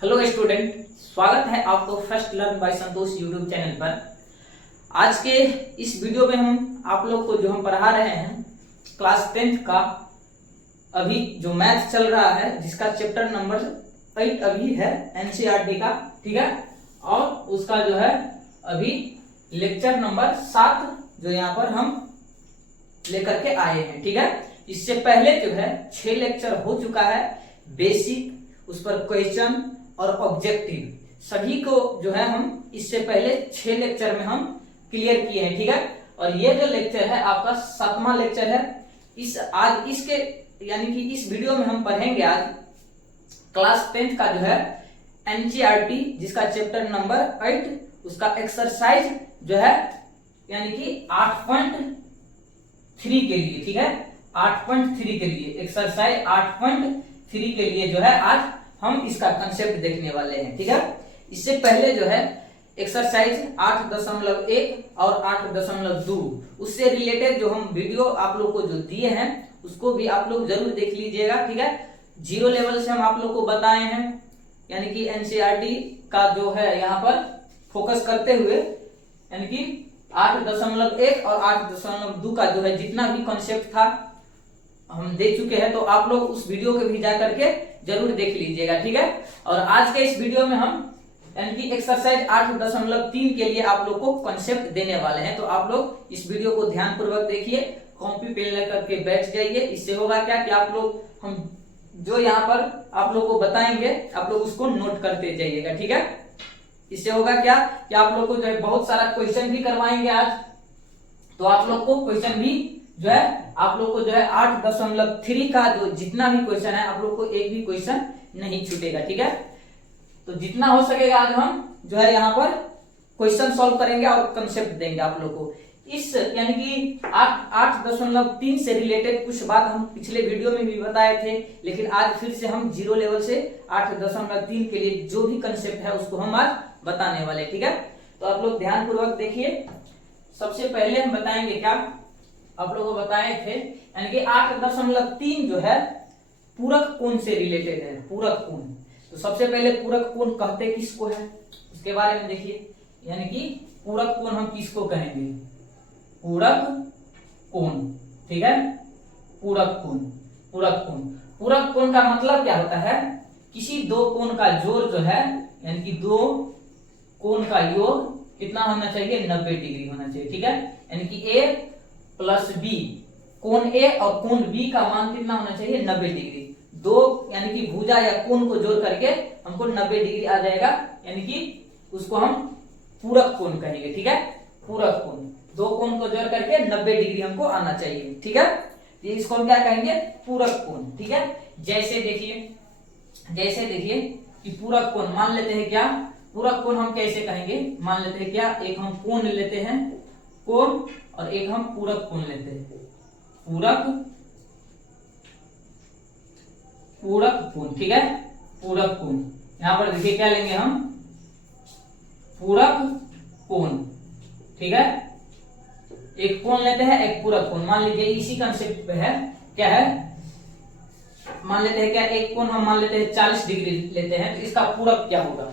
Hello student, स्वागत है आपको first learn by Santosh YouTube channel पर। आज के इस वीडियो में हम आप लोग को जो हम पढ़ा रहे हैं क्लास 10th का अभी जो मैथ चल रहा है, जिसका चैप्टर नंबर 8 अभी है एनसीईआरटी का, ठीक है। और उसका जो है अभी लेक्चर नंबर 7 जो यहाँ पर हम लेकर के आए हैं, ठीक है। इससे पहले जो है 6 लेक्चर हो चुका है, बेसिक, उस पर क्वेश्चन और ऑब्जेक्टिव सभी को जो है हम इससे पहले 6 लेक्चर में हम क्लियर किए हैं, ठीक है। और ये जो लेक्चर है आपका 7वां लेक्चर है। आज इसके यानी कि इस वीडियो में हम पढ़ेंगे आज क्लास 10th का जो है एनसीईआरटी, जिसका चैप्टर नंबर 8, उसका एक्सरसाइज जो है यानी कि 8.3 के लिए, ठीक है। 8.3 के लिए एक्सरसाइज 8.3 के लिए जो है आज हम इसका कंसेप्ट देखने वाले हैं, ठीक है। इससे पहले जो है एक्सरसाइज 8.1 और 8.2 उससे रिलेटेड जो हम वीडियो आप लोग को जो दिए हैं उसको भी आप लोग जरूर देख लीजिएगा, ठीक है। 0 लेवल से हम आप लोग को बताए हैं, यानी कि एनसीईआरटी का जो है यहाँ पर फोकस करते हुए यानी कि 8.1 और 8.2 का जो है जितना भी कॉन्सेप्ट था हम दे चुके हैं, तो आप लोग उस वीडियो के भी जा करके जरूर देख लीजिएगा, ठीक है। और आज के इस वीडियो में हम यानी कि एक्सरसाइज 8.3 के लिए आप लोग को कॉन्सेप्ट देने वाले हैं, तो आप लोग इस वीडियो को ध्यान पूर्वक देखिए, कॉपी पेन लेकर के बैठ जाइए। इससे होगा क्या कि आप लोग हम जो यहाँ पर आप लोग को बताएंगे आप लोग उसको नोट करते जाइएगा, ठीक है। इससे होगा क्या कि आप लोग को जो है बहुत सारा क्वेश्चन भी करवाएंगे आज, तो आप लोग को क्वेश्चन भी जो है आप लोग को जो है 8.3 का जो जितना भी क्वेश्चन है आप लोग को एक भी क्वेश्चन नहीं छूटेगा, ठीक है। तो जितना हो सकेगा आज हम जो है यहाँ पर क्वेश्चन सॉल्व करेंगे और कंसेप्ट देंगे आप लोग को। इस यानी कि 8.3 से रिलेटेड कुछ बात हम पिछले वीडियो में भी बताए थे, लेकिन आज फिर से हम 0 लेवल से 8.3 के लिए जो भी कंसेप्ट है उसको हम आज बताने वाले, ठीक है। तो आप लोग ध्यान पूर्वक देखिए। सबसे पहले हम बताएंगे क्या आप लोगों को बताए थे, यानी कि 8.3 जो है पूरक कोण से रिलेटेड है, पूरक कोण। तो सबसे पहले पूरक कोण कहते किसको है उसके बारे में देखिए, यानी कि पूरक कोण हम किसको कहेंगे, पूरक कोण, ठीक है। पूरक कोण, पूरक कोण, पूरक कोण का मतलब क्या होता है, किसी दो कोण का जोड़ जो है यानी कि दो कोण का योग कितना होना चाहिए, 90 डिग्री होना चाहिए, ठीक है। यानी कि ए प्लस बी, कोण ए और कोण बी का मान कितना होना चाहिए, 90 डिग्री। दो यानी कि भुजा या कोण को जोड़ करके हमको 90 डिग्री आ जाएगा, यानी कि उसको हम पूरक कोण कहेंगे, ठीक है। पूरक कोण, दो कोण को जोड़ करके 90 डिग्री हमको आना चाहिए, ठीक है। ये इसको हम क्या कहेंगे, पूरक कोण, ठीक है। जैसे देखिए कि पूरक कोण मान लेते हैं क्या, पूरक कोण हम कैसे कहेंगे, मान लेते हैं क्या, एक हम कोण लेते हैं कोण और एक हम पूरक कोण लेते हैं, पूरक कोण, ठीक है। पूरक कोण यहां पर देखिए क्या लेंगे हम, पूरक कोण, ठीक है। एक कोण लेते हैं एक पूरक कोण, मान लीजिए इसी कंसेप्ट पे है, क्या है, मान लेते हैं क्या, एक कोण हम मान लेते हैं 40 डिग्री लेते हैं, तो इसका पूरक क्या होगा,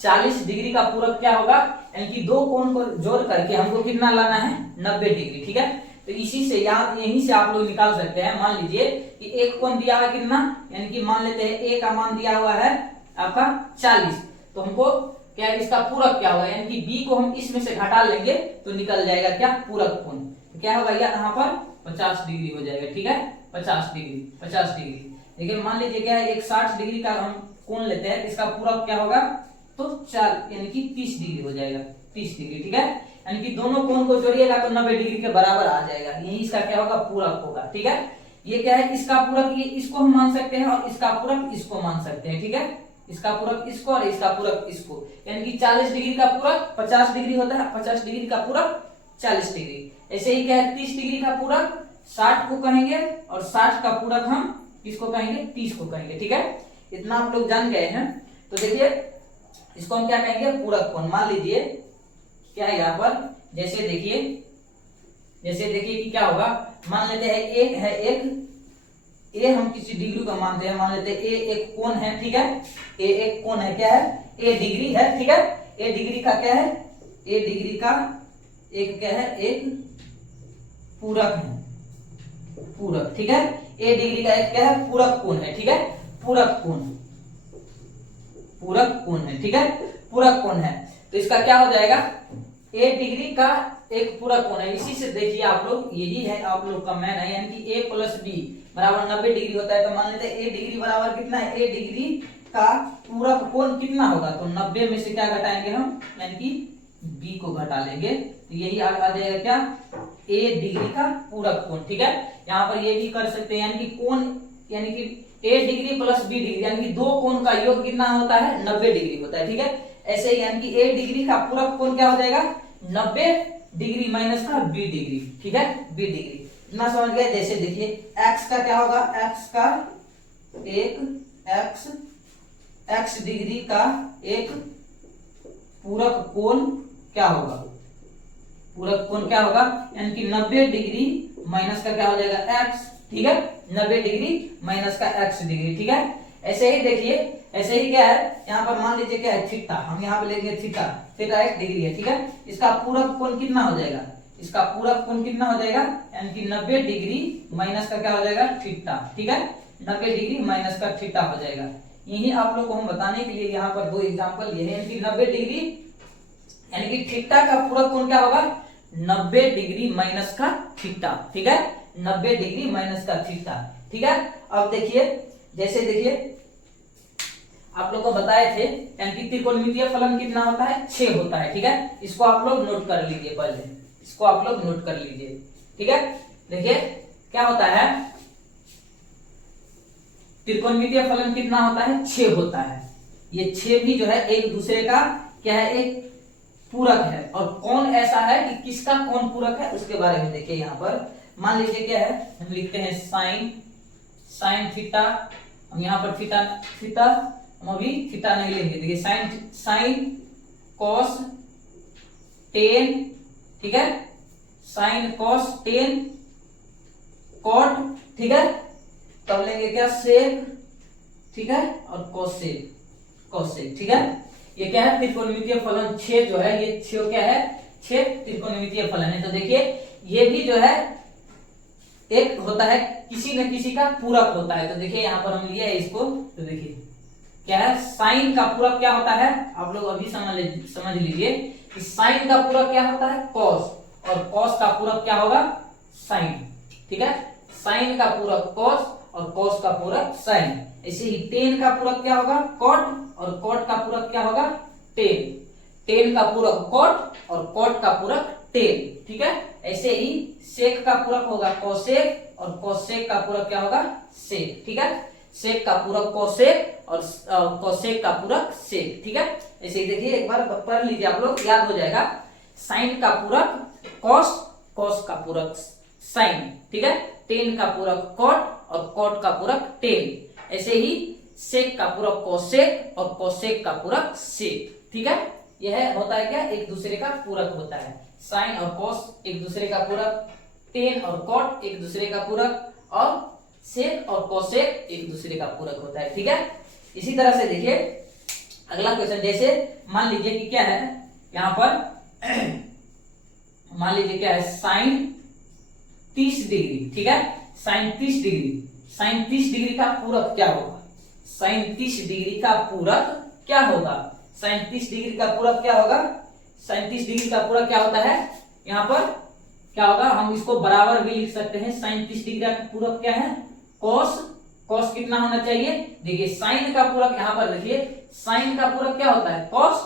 40 डिग्री का पूरक क्या होगा, यानी कि दो कोण को जोड़ करके हमको कितना लाना है, 90 डिग्री, ठीक है। तो इसी से यहीं से आप लोग निकाल सकते हैं। मान लीजिए कि एक कोण दिया है कितना, यानी कि मान लेते हैं ए का मान दिया हुआ है आपका 40, तो हमको क्या है, इसका पूरक क्या होगा, यानी कि बी को हम इसमें से घटा लेंगे तो निकल जाएगा क्या, पूरक कोण। तो क्या होगा, यहाँ पर 50 डिग्री हो जाएगा, ठीक है। 50 डिग्री। लेकिन मान लीजिए क्या है, एक 60 डिग्री का हम कोण लेते हैं, इसका पूरक क्या होगा, तो 4 यानी कि 30 डिग्री हो जाएगा, 30 डिग्री, ठीक है। यानी कि दोनों कोण को जोड़िएगा तो 90 डिग्री के बराबर आ जाएगा, यही इसका क्या होगा, पूरक होगा, ठीक है। ये क्या है, इसका पूरक ये इसको हम मान सकते हैं और इसका पूरक इसको मान सकते हैं, ठीक है। इसका पूरक इसको और इसका पूरक इसको, यानी कि 40 डिग्री का पूरक 50 डिग्री होता है, 50 डिग्री का पूरक 40 डिग्री। ऐसे ही क्या है, 30 डिग्री का पूरक 60 को कहेंगे और 60 का पूरक हम किसको कहेंगे, 30 को कहेंगे, ठीक है। इतना आप लोग जान गए हैं। तो देखिए इसको हम क्या कहेंगे, पूरक कोण। मान लीजिए क्या है यहाँ पर, जैसे देखिए कि क्या होगा, मान लेते हैं एक है एक ए हम किसी डिग्री को मानते हैं, मान लेते हैं ए एक कोण है, ठीक है, ए एक कोण है, क्या है, ए डिग्री है, ठीक है, ए डिग्री का क्या है, ए डिग्री का एक क्या है, एक पूरक है, पूरक, ठीक है, ए डिग्री का एक क्या है, पूरक कोण है, ठीक है, पूरक कोण, पूरक कोण है, ठीक है, पूरक कोण है। तो इसका क्या हो जाएगा, ए डिग्री का एक पूरक कोण है। इसी से देखिए आप लोग, यही है आप लोग का मैन है, यानी कि ए प्लस बी बराबर 90 डिग्री होता है। तो मान लेते हैं ए डिग्री बराबर कितना है, ए डिग्री का पूरक कोण कितना होगा, तो 90 में से क्या घटाएंगे हम, यानी कि बी को घटा लेंगे, तो यही आ जाएगा क्या, ए डिग्री का पूरक कोण, ठीक है। यहाँ पर ये भी कर सकते हैं, यानी कि कोण, यानी कि ए डिग्री प्लस बी डिग्री, यानी कि दो कोण का योग कितना होता है, 90 डिग्री होता है, ठीक है। ऐसे ही यानी कि ए डिग्री का पूरक कोण क्या हो जाएगा, 90 डिग्री माइनस का बी डिग्री, ठीक है, बी डिग्री। इतना समझ गए। जैसे देखिए x का क्या होगा, x का एक x डिग्री का एक पूरक कोण क्या होगा, पूरक कोण क्या होगा, यानी कि 90 डिग्री माइनस का क्या हो जाएगा x, ठीक है, 90 डिग्री माइनस का x डिग्री, ठीक है। ऐसे ही देखिए, ऐसे ही क्या है, यहाँ पर मान लीजिए क्या है, थीटा, हम यहाँ पे लेंगे थीटा, थीटा एक डिग्री है, ठीक है। इसका पूरक कोण कितना हो जाएगा, इसका पूरक कोण कितना हो जाएगा, यानी कि 90 डिग्री माइनस का क्या हो जाएगा, थीटा, ठीक है, 90 डिग्री माइनस का थीटा हो जाएगा। यही आप लोग को हम बताने के लिए यहाँ पर दो एग्जाम्पल लिए हैं, यानी कि 90 डिग्री यानी कि थीटा का पूरक कोण क्या होगा, 90 डिग्री माइनस का थीटा, ठीक है, 90 डिग्री माइनस का थीटा, ठीक है। अब देखिए, जैसे देखिए आप लोग को बताए थे, यानी कि त्रिकोणमितीय फलन कितना होता है, 6 होता है, ठीक है। इसको आप लोग नोट कर लीजिए, पहले इसको आप लोग नोट कर लीजिए, ठीक है। देखिए क्या होता है, त्रिकोणमितीय फलन कितना होता है, 6 होता है। ये 6 भी जो है एक दूसरे का क्या है, एक पूरक है। और कौन ऐसा है कि किसका कौन पूरक है, उसके बारे में देखिए। यहाँ पर मान लीजिए क्या है, हम लिखते हैं साइन थीटा, हम यहाँ पर थीटा हम अभी थीटा नहीं लेंगे, देखिए साइन कॉस 10, ठीक है, साइन कॉस 10 कॉट, ठीक है, तब लेंगे क्या, सेक, ठीक है, और कोसेक, ठीक है। ये क्या है, त्रिकोणमितीय फलन 6 जो है, ये 6 क्या है, 6 त्रिकोणमितीय फलन है। तो देखिए ये भी जो है एक होता है, किसी न किसी का पूरक होता है। तो देखिए यहाँ पर हम लिए इसको, तो देखिए क्या है, साइन का पूरक क्या होता है, आप लोग अभी समझ लीजिए कि साइन का पूरक क्या होता है, कॉस, और कॉस का पूरक क्या होगा, साइन, ठीक है, साइन का पूरक कॉस और कॉस का पूरक साइन। ऐसे ही टेन का पूरक क्या होगा, कॉट, और कॉट का पूरक क्या होगा, टेन, टेन का पूरक कॉट और कॉट का पूरक टेन, ठीक है। ऐसे ही सेक का पूरक होगा कोसेक, और कोसेक का पूरक क्या होगा, सेक, ठीक है, सेक का पूरक कोसेक और कोसेक का पूरक सेक, ठीक है। ऐसे ही देखिए एक बार पढ़ लीजिए आप लोग, याद हो जाएगा। साइन का पूरक कॉस, कॉस का पूरक साइन, ठीक है, टेन का पूरक कॉट और कॉट का पूरक टेन। ऐसे ही सेक का पूरक कोसेक और कोसेक का पूरक सेक, ठीक है। यह होता है क्या, एक दूसरे का पूरक होता है। साइन और कॉस एक दूसरे का पूरक, टेन और कॉट एक दूसरे का पूरक, और सेक और कोसेक एक दूसरे का पूरक होता है, ठीक है। इसी तरह से देखिए अगला क्वेश्चन, जैसे मान लीजिए कि क्या है यहाँ पर मान लीजिए क्या है, साइन 30 डिग्री, ठीक है, साइन 30 डिग्री, साइन 30 डिग्री का पूरक क्या होगा, साइन 30 डिग्री का पूरक क्या होगा, साइन 30 डिग्री का पूरक क्या होगा, साइन 30 डिग्री का पूरक क्या होता है, यहाँ पर क्या होगा, हम इसको बराबर भी लिख सकते हैं। साइन 30 डिग्री का पूरक क्या है, कॉस, कॉस कितना होना चाहिए, देखिए साइन का पूरक यहाँ पर देखिए, साइन का पूरक क्या होता है, कॉस,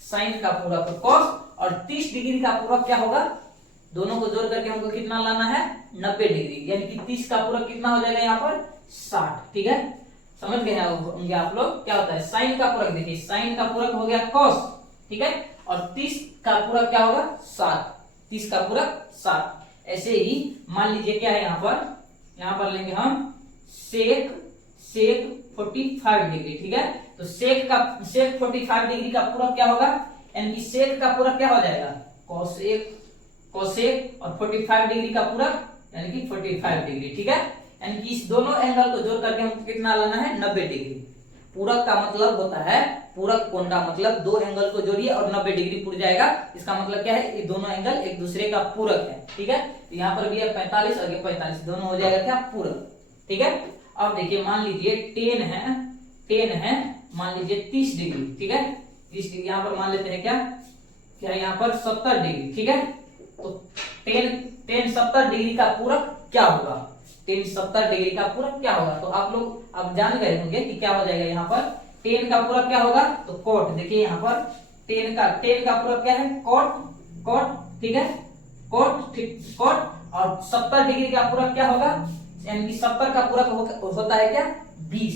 साइन का पूरक कॉस, और 30 डिग्री का पूरक क्या होगा, दोनों को जोड़ करके हमको कितना लाना है, 90 डिग्री, यानी कि 30 का पूरक कितना हो जाएगा यहाँ पर 60, ठीक है। समझ गए होंगे आप लोग क्या होता है, साइन का पूरक, देखिए साइन का पूरक हो गया कॉस, ठीक है, और 30 का पूरक क्या होगा 7, 30 का पूरक 7। ऐसे ही मान लीजिए क्या है यहाँ पर लेंगे हम सेक 45 डिग्री, ठीक है। तो सेक 45 डिग्री का पूरक क्या होगा, यानी कि सेक का पूरक क्या हो जाएगा, कोसेक और 45 डिग्री का पूरक यानी कि 45 डिग्री, ठीक है। यानी कि इस दोनों एंगल को जोड़ करके हमको कितना लाना है, 90 डिग्री। पूरक का मतलब होता है, पूरक कोण का मतलब दो एंगल को जोड़िए और 90 डिग्री पूर जाएगा। इसका मतलब क्या है, ये दोनों एंगल एक दूसरे का पूरक है। ठीक है, तो यहाँ पर भी है 45 और ये 45, दोनों हो जाएगा क्या, पूरक। ठीक है, अब देखिए मान लीजिए 10 है, मान लीजिए 30 डिग्री। ठीक है, 30 डिग्री यहाँ पर मान लेते हैं क्या यहाँ पर 70 डिग्री। ठीक है, तो 10 70 डिग्री का पूरक क्या होगा, 10 70 डिग्री का पूरक क्या होगा। तो आप लोग अब जान गए होंगे कि क्या हो जाएगा यहाँ पर 10 का पूरक क्या होगा, तो कोट। देखिए यहाँ पर 10 का पूरक क्या है, कोट। ठीक है, कोट। और 70 डिग्री का पूरक क्या होगा, यानी कि 70 का पूरक होता है क्या, 20।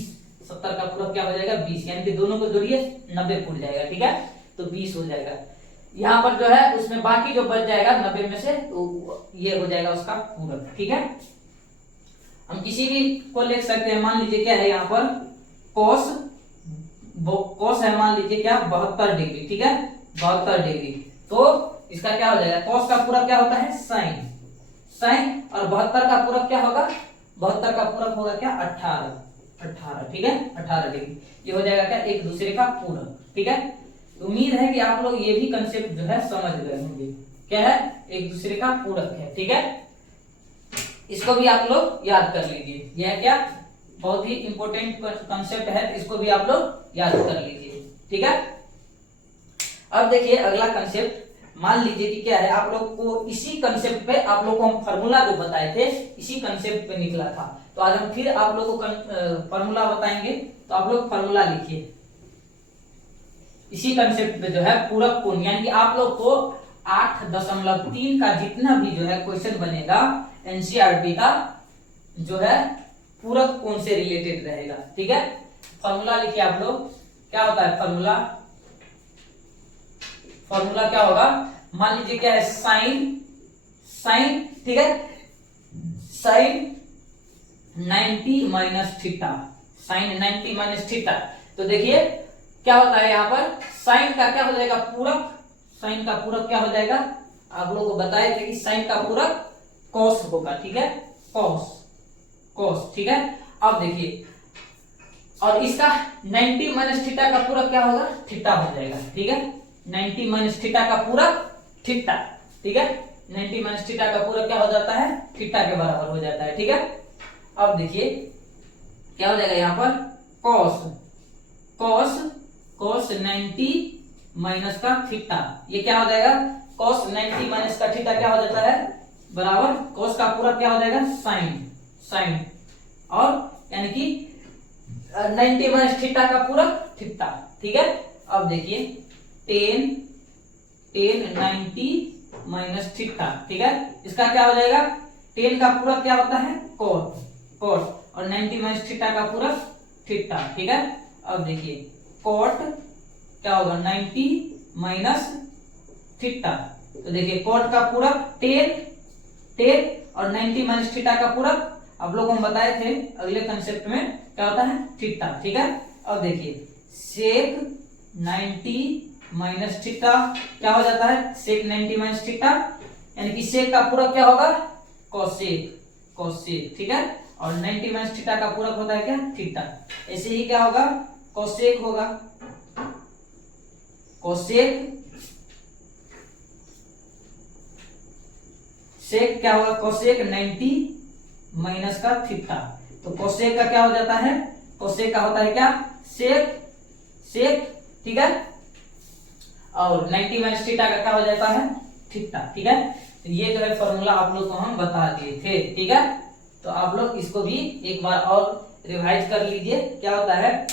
70 का पूरक क्या हो जाएगा, 20, यानी कि दोनों को जोड़िए 90 फुट जाएगा। ठीक है, तो 20 हो जाएगा। यहाँ पर जो है उसमें बाकी जो बच जाएगा 90 में से, तो ये हो जाएगा उसका पूरक। ठीक है, हम किसी भी को लिख सकते हैं। मान लीजिए क्या है यहाँ पर कोस है, मान लीजिए क्या 72 डिग्री। ठीक है, 72 डिग्री, तो इसका क्या हो जाएगा, कोस का पूरक क्या होता है, साइन। और 72 का पूरक क्या होगा, 72 का पूरक होगा क्या, 18। ठीक है, 18 डिग्री, ये हो जाएगा क्या, एक दूसरे का पूरक। ठीक है, उम्मीद है कि आप लोग ये भी कंसेप्ट जो है समझ गए होंगे, क्या है, एक दूसरे का पूरक है। ठीक है, इसको भी आप लोग याद कर लीजिए, यह क्या बहुत ही इंपॉर्टेंट कंसेप्ट है, इसको भी आप लोग याद कर लीजिए। ठीक है, अब देखिए अगला कंसेप्ट, मान लीजिए कि क्या है, आप लोग को इसी कंसेप्ट पे आप लोग को हम फार्मूला जो बताए थे इसी कंसेप्ट पे निकला था। तो आज हम फिर आप लोगों को फार्मूला बताएंगे, तो आप लोग फार्मूला लिखिए इसी कंसेप्ट पे जो है पूरक कोण, यानी कि आप लोग को 8.3 का जितना भी जो है क्वेश्चन बनेगा एनसीईआरटी का जो है पूरक कोण से रिलेटेड रहेगा। ठीक है, फार्मूला लिखिए आप लोग, क्या होता है फार्मूला क्या होगा, मान लीजिए क्या है, साइन। ठीक है, sine 90 minus theta, sine 90 minus theta. तो देखिए क्या होता है यहाँ पर, साइन का क्या हो जाएगा, पूरक। साइन का पूरक क्या हो जाएगा, आप लोगों को बताए थे कि साइन का पूरक कॉस होगा। ठीक है, कॉस। ठीक है, अब देखिए, और इसका 90 माइनस थीटा का पूरक क्या होगा, थीटा हो जाएगा। ठीक है, 90 माइनस थीटा का पूरक थीटा। ठीक है, 90 माइनस थीटा का पूरक क्या हो जाता है, थीटा के बराबर हो जाता है। ठीक है, अब देखिए क्या हो जाएगा यहाँ पर, कॉस 90 माइनस का थीटा, ये क्या हो जाएगा, कॉस 90 माइनस का थीटा क्या हो जाता है, बराबर कॉस का पूरक क्या हो जाएगा, साइन। और यानी कि 90 माइनस थीटा का पूरक थीटा। ठीक है, अब देखिए 10 90 माइनस थीटा। ठीक है, इसका क्या हो जाएगा, 10 का पूरक क्या होता है, कोट, और 90 माइनस थीटा का पूरक थीटा। ठीक है, अब देखिए कोट क्या होगा, 90 माइनस थीटा। तो देखिए कोट का पूरक 10 और 90 माइनस थीटा का पूरक आप लोग हम बताए थे अगले कंसेप्ट में क्या होता है, थीटा। ठीक है, अब देखिए सेक 90 माइनस थीटा क्या हो जाता है, सेक 90 माइनस थीटा, यानी कि सेक का पूरक क्या होगा, कोसेक। ठीक है, और 90 माइनस थीटा का पूरक होता है क्या, थीटा। ऐसे ही क्या होगा, कोसेक होगा, सेक क्या होगा, कोसेक 90 माइनस का थीटा। तो कोसेक का क्या हो जाता है, कोसेक का होता है क्या, सेक। ठीक है, और 90 माइनस थीटा का क्या हो जाता है, थीटा। ठीक है, तो ये जो है फॉर्मूला आप लोग को हम बता दिए थे। ठीक है, तो आप लोग इसको भी एक बार और रिवाइज कर लीजिए। क्या होता है,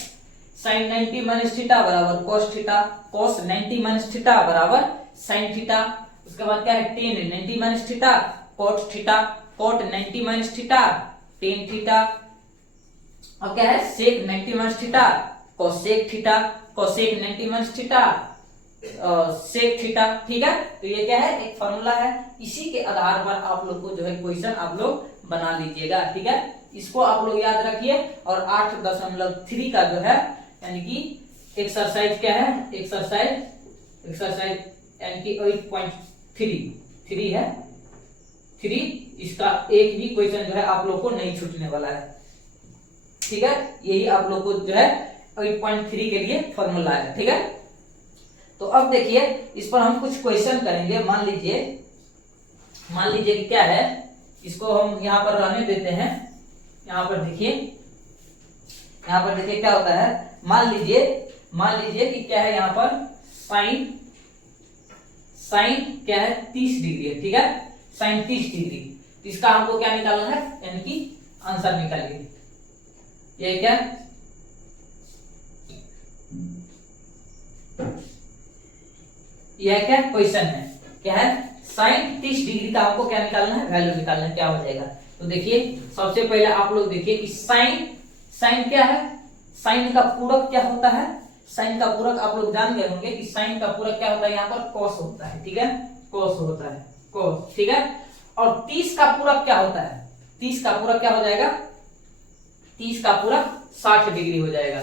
साइन 90 माइनस थीटा बराबर cos theta, cos 90 minus theta बराबर साइन थीटा। उसके बाद क्या है, 10 90 minus theta cot theta, cot 90 minus theta tan theta. अब क्या है, sec 90 minus theta cosec theta, cosec 90 minus theta sec theta. ठीक है, तो ये क्या है, एक फॉर्मूला है, इसी के आधार पर आप लोग को जो है क्वेश्चन आप लोग बना लीजिएगा। ठीक है, इसको आप लोग याद रखिए। और 8.3 का जो है यानी कि एक्सरसाइज क्या है, एक्सरसाइज यानी कि 8.3 है 3, इसका एक भी क्वेश्चन जो है आप लोग को नहीं छूटने वाला है। ठीक है, यही आप लोग को जो है 8.3 के लिए फॉर्मूला है। ठीक है, तो अब देखिए इस पर हम कुछ क्वेश्चन करेंगे। मान लीजिए कि क्या है, इसको हम यहाँ पर रहने देते हैं। यहाँ पर देखिए क्या होता है। मान लीजिए कि क्या है, यहाँ पर साइन क्या है 30 डिग्री है। ठीक है, साइन 30 डिग्री, इसका हमको क्या निकालना है, यानी कि आंसर निकालिए। ये क्या, यह क्या क्वेश्चन है, क्या है, साइन 30 डिग्री का हमको क्या निकालना है, वैल्यू निकालना है, क्या हो जाएगा। तो देखिए सबसे पहले आप लोग देखिए कि साइन क्या है, साइन का पूरक क्या होता है। साइन का पूरक आप लोग जान गए होंगे कि साइन का पूरक क्या होता है, यहाँ पर कॉस होता है। ठीक है, कॉस होता है, कॉस। ठीक है, और 30 का पूरक क्या होता है, 30 का पूरक क्या हो जाएगा, 30 का पूरक 60 डिग्री हो जाएगा।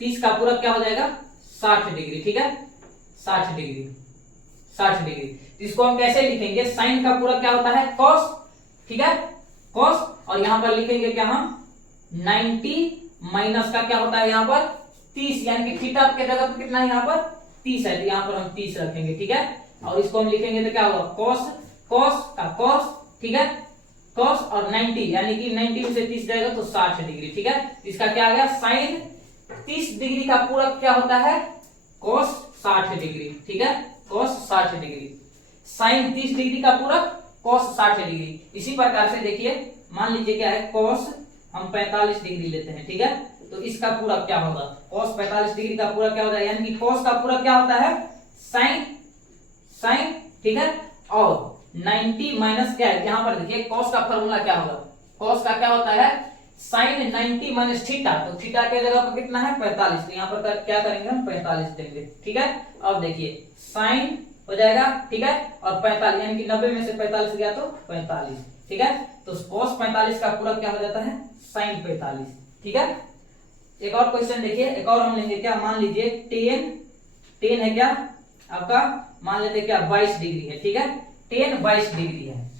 30 का पूरक क्या हो जाएगा, 60 डिग्री। ठीक है, 60 डिग्री। इसको हम कैसे लिखेंगे, साइन का पूरक क्या होता है, कॉस। ठीक है, कॉस, और यहां पर लिखेंगे क्या हम 90 माइनस का क्या होता है यहाँ पर 30, यानी कि थीटा के जगह पर कितना है यहाँ पर 30 है, तो यहाँ पर हम 30 रखेंगे। ठीक है, और इसको हम लिखेंगे तो क्या होगा, कॉस का कॉस। ठीक है, कॉस और 90, यानी कि 90 में से 30 जाएगा तो 60 डिग्री। ठीक है, इसका क्या आ गया, साइन 30 डिग्री का पूरक क्या होता है, कॉस 60 डिग्री। ठीक है, कॉस 60 डिग्री, साइन 30 डिग्री का पूरक कॉस 60 डिग्री। इसी प्रकार से देखिए, मान लीजिए क्या है, कॉस हम 45 डिग्री लेते हैं। ठीक है, तो इसका पूरक क्या होगा, कॉस 45 डिग्री का पूरक क्या होता है, यानी कि कॉस का पूरक क्या होता है, साइन। ठीक है, और 90 माइनस क्या है, यहाँ पर देखिए कॉस का फॉर्मूला क्या होगा, कॉस का क्या होता है, साइन 90 माइनस थीटा, तो थीटा के जगह पर कितना है 45, तो यहाँ पर क्या करेंगे हम 45 देंगे। ठीक है, अब देखिए साइन हो जाएगा। ठीक है, और 45 यानी कि 90 में से 45 गया तो 45। ठीक है, तो cos 45 का पूरक क्या हो जाता है, साइन 45। ठीक है, एक और क्वेश्चन देखिए, एक और हम लेंगे क्या, मान लीजिए टेन है क्या आपका, मान लेते क्या 22 डिग्री है। ठीक है, टेन 22 डिग्री है,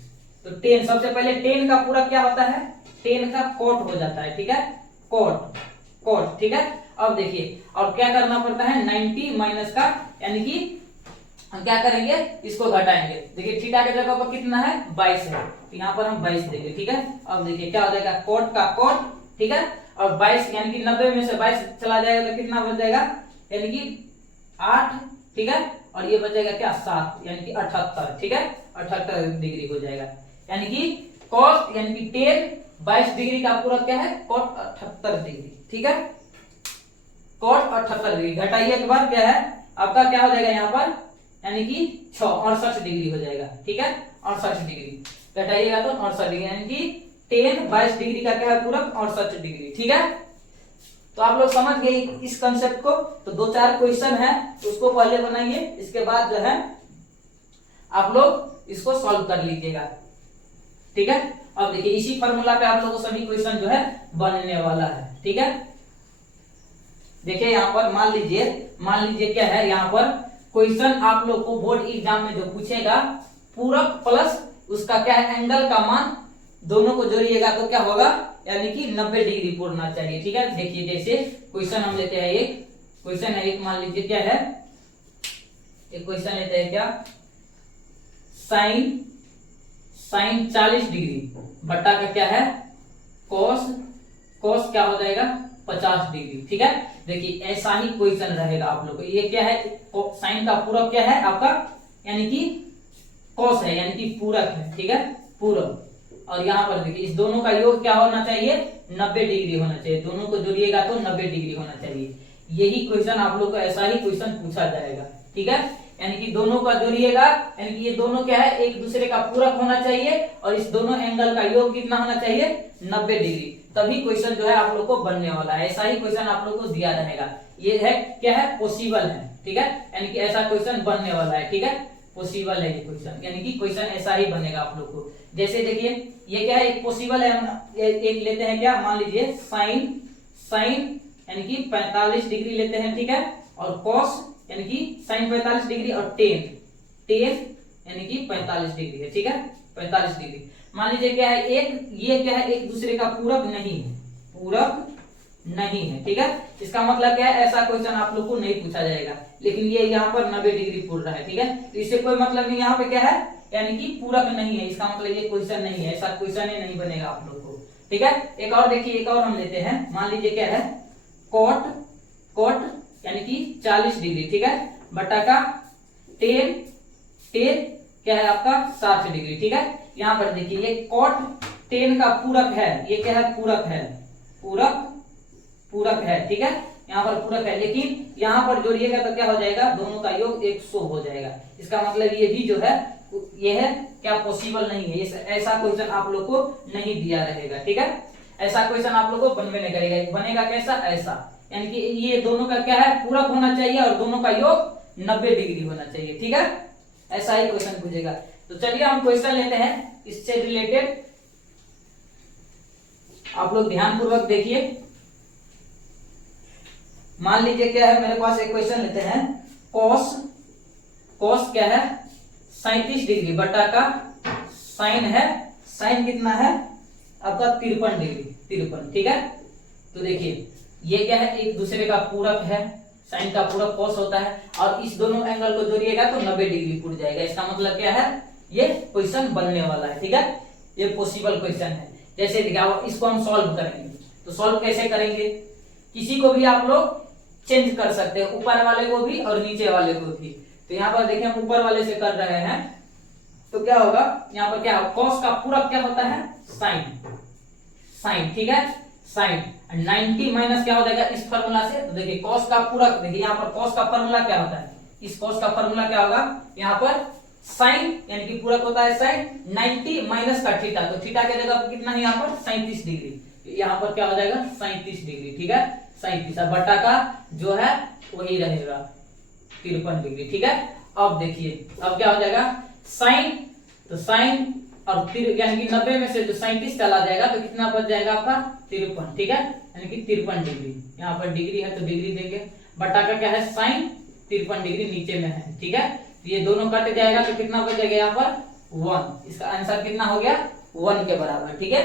तो टेन, सबसे पहले टेन का पूरक क्या होता है, टेन का कोट हो जाता है। ठीक है, कोट। ठीक है, अब देखिए और क्या करना पड़ता है, 90 माइनस का, यानी कि हम क्या करेंगे, इसको घटाएंगे। देखिए थीटा के जगह पर कितना है 22 है, तो यहाँ पर हम 22 देंगे। ठीक है, अब देखिए क्या हो जाएगा, कोट का कोट। ठीक है, और 22 यानी कि 90 में से 22 चला जाएगा तो कितना बच जाएगा, यानी कि 8। ठीक है, और ये बच जाएगा क्या 7, यानी कि 78। ठीक है, 78 डिग्री हो जाएगा, यानी कि कॉस यानी कि टेन 22 डिग्री का पूरक क्या है, कोट 78 डिग्री। ठीक है, कोट 78 डिग्री, घटाइए एक बार, क्या है आपका, क्या हो जाएगा यहाँ पर, यानी कि 68 डिग्री हो जाएगा। ठीक है, 68 डिग्री घटाइएगा तो 68 डिग्री, यानी कि टेन 22 डिग्री का क्या है पूरक 68 डिग्री। ठीक है, तो आप लोग समझ गए इस कंसेप्ट को। तो 2-4 क्वेश्चन है, तो उसको पहले बनाइए, इसके बाद जो है आप लोग इसको सॉल्व कर लीजिएगा। ठीक है, अब देखिए इसी फॉर्मूला पे आप लोगों को सभी क्वेश्चन जो है बनने वाला है। ठीक है, देखिए यहाँ पर मान लीजिए क्या है, यहाँ पर क्वेश्चन आप लोग को बोर्ड एग्जाम में जो पूछेगा, पूरक प्लस उसका क्या है एंगल का मान, दोनों को जोड़िएगा तो क्या होगा, यानी कि 90 डिग्री पूरना चाहिए। ठीक है, देखिए जैसे क्वेश्चन हम लेते हैं, एक क्वेश्चन है, एक मान लीजिए क्या है, एक क्वेश्चन लेते हैं क्या, साइन 40 डिग्री बट्टा का क्या है कॉस क्या हो जाएगा 50 डिग्री। ठीक है, देखिए ऐसा ही क्वेश्चन रहेगा आप लोग को। ये क्या है, साइन का पूरक क्या है आपका, यानी कि कॉस है, यानी कि पूरक है। ठीक है, पूरक, और यहाँ पर देखिए इस दोनों का योग क्या होना चाहिए, 90 डिग्री होना चाहिए, दोनों को जोड़िएगा तो 90 डिग्री होना चाहिए। यही क्वेश्चन आप लोग को ऐसा ही क्वेश्चन पूछा जाएगा। ठीक है, यानी कि दोनों का जोड़िएगा, यानी कि ये दोनों क्या है एक दूसरे का पूरक होना चाहिए, और इस दोनों एंगल का योग कितना होना चाहिए 90 डिग्री, तभी क्वेश्चन जो है आप लोग को बनने वाला है। ऐसा ही क्वेश्चन आप लोग को दिया रहेगा, ये है क्या है पॉसिबल है। ठीक है, यानी कि ऐसा क्वेश्चन बनने वाला है। ठीक है, पॉसिबल है ये क्वेश्चन, यानी कि क्वेश्चन ऐसा ही बनेगा आप लोग को। जैसे देखिए ये क्या है, एक पॉसिबल है, हम एक लेते हैं क्या, मान लीजिए साइन यानी कि 45 डिग्री लेते हैं। ठीक है, और कॉस यानी कि साइन 45 डिग्री, और टेन यानी कि 45 डिग्री है। ठीक है, 45 डिग्री, मान लीजिए क्या है, एक ये क्या है, एक दूसरे का पूरक नहीं है, पूरक नहीं है, ठीक है। इसका मतलब क्या है, ऐसा क्वेश्चन आप लोग को नहीं पूछा जाएगा, लेकिन ये यहाँ पर 90 डिग्री पूर रहा है, ठीक है। तो इससे कोई मतलब नहीं, यहाँ पे क्या है, यानी कि पूरक नहीं है, इसका मतलब ये क्वेश्चन नहीं है, ऐसा क्वेश्चन ही नहीं बनेगा आप लोग को, ठीक है। एक और देखिए, एक और हम लेते हैं, मान लीजिए क्या है, कोट कोट यानी कि 40 डिग्री, ठीक है, बटा का टेन टेन क्या है आपका 60 डिग्री, ठीक है। यहाँ पर देखिए ये कोट 10 का पूरक है, ये क्या है, पूरक है, पूरक है, ठीक है, यहाँ पर पूरक है, लेकिन यहाँ पर जोड़िएगा तो क्या हो जाएगा, दोनों का योग 100 हो जाएगा। इसका मतलब ये भी जो है, ये है क्या, पॉसिबल नहीं है, ऐसा क्वेश्चन आप लोग को नहीं दिया रहेगा, ठीक है। ऐसा क्वेश्चन आप लोग को बनवे नहीं करेगा, बनेगा कैसा, ऐसा, यानी कि ये दोनों का क्या है, पूरक होना चाहिए और दोनों का योग 90 डिग्री होना चाहिए, ठीक है। ऐसा ही क्वेश्चन पूछेगा। तो चलिए हम क्वेश्चन लेते हैं इससे रिलेटेड, आप लोग ध्यान पूर्वक देखिए। मान लीजिए क्या है, मेरे पास एक क्वेश्चन लेते हैं, कॉस क्या है, 37 डिग्री बटा का साइन है, साइन कितना है आपका 53 डिग्री, 53, ठीक है। तो देखिए ये क्या है, एक दूसरे का पूरक है, साइन का पूरक कॉस होता है, और इस दोनों एंगल को जोड़िएगा तो 90 डिग्री पूर जाएगा। इसका मतलब क्या है, ये क्वेश्चन बनने वाला है, ठीक है, ये पॉसिबल क्वेश्चन है। जैसे इसको हम सॉल्व करेंगे, तो सॉल्व कैसे करेंगे, किसी को भी आप लोग चेंज कर सकते हैं, ऊपर वाले को भी और नीचे वाले को भी। तो यहाँ पर देखिए हम ऊपर वाले से कर रहे हैं, तो क्या होगा, यहाँ पर क्या, कॉस का पूरक क्या होता है, साइन, ठीक है, साइन 90 माइनस क्या हो जाएगा इस फार्मूला से। तो देखिए कॉस का पूरक, देखिए यहाँ पर कॉस का फार्मूला क्या होता है, इस कॉस का फार्मूला क्या होगा, यहाँ पर साइन यानी कि पूरक होता है साइन 90 माइनस का थीटा, तो थीटा की जगह पर कितना है यहाँ पर 37 डिग्री, यहाँ पर क्या हो जाएगा 37 डिग्री, ठीक है, 37, और बटा का जो है वही रहेगा 53 डिग्री, ठीक है। अब देखिए अब क्या हो जाएगा, साइन, तो साइन और यानी कि 90 में से जो 37 चला जाएगा तो कितना बच जाएगा आपका 53, ठीक है, यानी कि 53 डिग्री, यहाँ पर डिग्री है तो डिग्री देंगे, बटा का क्या है साइन 53 डिग्री नीचे में है, ठीक है। ये दोनों कट जाएगा तो कितना बच जाएगा यहाँ पर 1, इसका आंसर कितना हो गया 1 के बराबर, ठीक है।